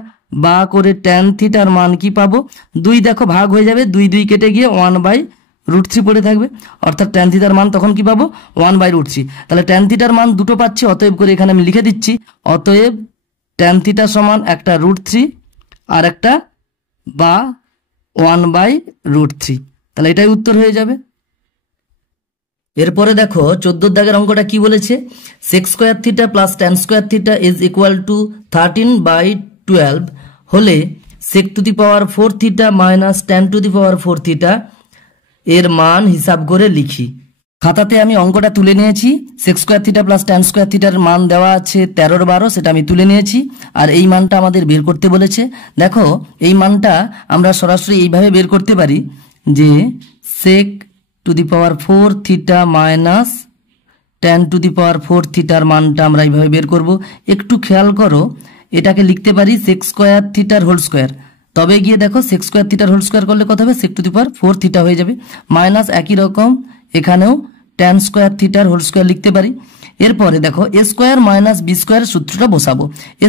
বা করে tan থিটার মান কি পাবো, 2 দেখো ভাগ হয়ে যাবে, 2 2 কেটে গিয়ে 1/√3 পড়ে থাকবে, অর্থাৎ tan থিটার মান তখন কি পাবো, 1/√3। তাহলে tan থিটার মান দুটো পাচ্ছি, অতএব করে এখানে আমি লিখে দিচ্ছি, অতএব tan থিটা সমান একটা √3 আর একটা বা 1/√3। তাহলে এটাই উত্তর হয়ে যাবে। এরপরে দেখো 14 দাগের অঙ্কটা কি বলেছে, sec² থিটা + tan² থিটা = 13/12 হলে sec⁴ থিটা tan⁴ থিটা এর মান হিসাব করে লিখি। খাতাতে আমি অঙ্কটা তুলে নিয়েছি, sec² থিটা + tan² থিটার মান দেওয়া আছে 13/12, সেটা আমি তুলে নিয়েছি। আর এই মানটা আমাদের বের করতে বলেছে। দেখো এই মানটা আমরা সরাসরি এইভাবে বের করতে পারি যে sec⁴ থিটা tan⁴ থিটার মানটা আমরা এইভাবে বের করব। একটু খেয়াল করো, এটাকে লিখতে পারি sec² থিটার হোল স্কোয়ার, তবে গিয়ে দেখো sec² থিটার হোল স্কোয়ার করলে কত হবে, sec⁴ থিটা হয়ে যাবে, মাইনাস একই রকম এখানেও tan² থিটার হোল স্কোয়ার লিখতে পারি। এরপরে দেখো a² - b² সূত্রটা বসাবো। a²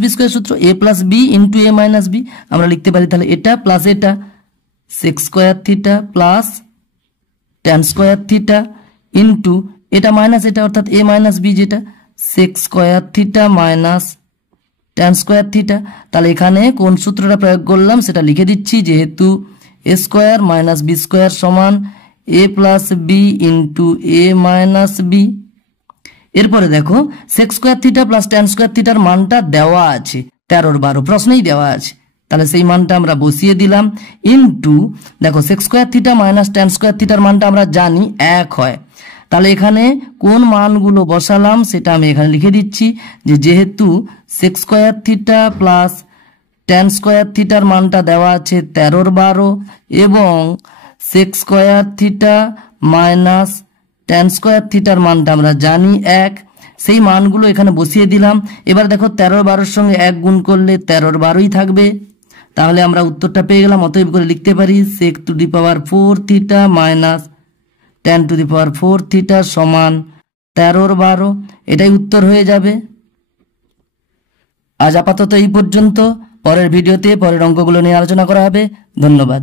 - b² সূত্র a + b × a - b, আমরা লিখতে পারি তাহলে এটা প্লাস এটা, sec² theta plus tan² theta into এটা মাইনাস এটা, অর্থাৎ a - b, যেটা sec² theta minus tan² theta. তাহলে এখানে কোন সূত্রটা প্রয়োগ করলাম সেটা লিখে দিচ্ছি, যেহেতু a² - b² সমান a + b × a - b। এরপরে দেখো sec² থিটা + tan² থিটার মানটা দেওয়া আছে 13/12, প্রশ্নেই দেওয়া আছে, তাহলে সেই মানটা আমরা বসিয়ে দিলাম, ইন্টু দেখো sec² থিটা - tan² থিটার মানটা আমরা জানি 1 হয়। তাহলে এখানে কোন মানগুলো বসালাম সেটা আমি এখানে লিখে দিচ্ছি, যে যেহেতু sec² থিটা প্লাস tan² থিটার মানটা দেওয়া আছে 13/12 এবং sec² থিটা মাইনাস tan² থিটার মানটা আমরা জানি 1, সেই মানগুলো এখানে বসিয়ে দিলাম। এবার দেখো 13/12 সঙ্গে 1 গুণ করলে 13/12ই থাকবে, তাহলে আমরা উত্তরটা পেয়ে গেলাম। অতএব করে লিখতে পারি sec⁴ theta minus tan⁴ theta সমান 13/12, এটাই উত্তর হয়ে যাবে। আজ আপাতত এই পর্যন্ত, পরের ভিডিওতে পরের অঙ্কগুলো নিয়ে আলোচনা করা হবে। ধন্যবাদ।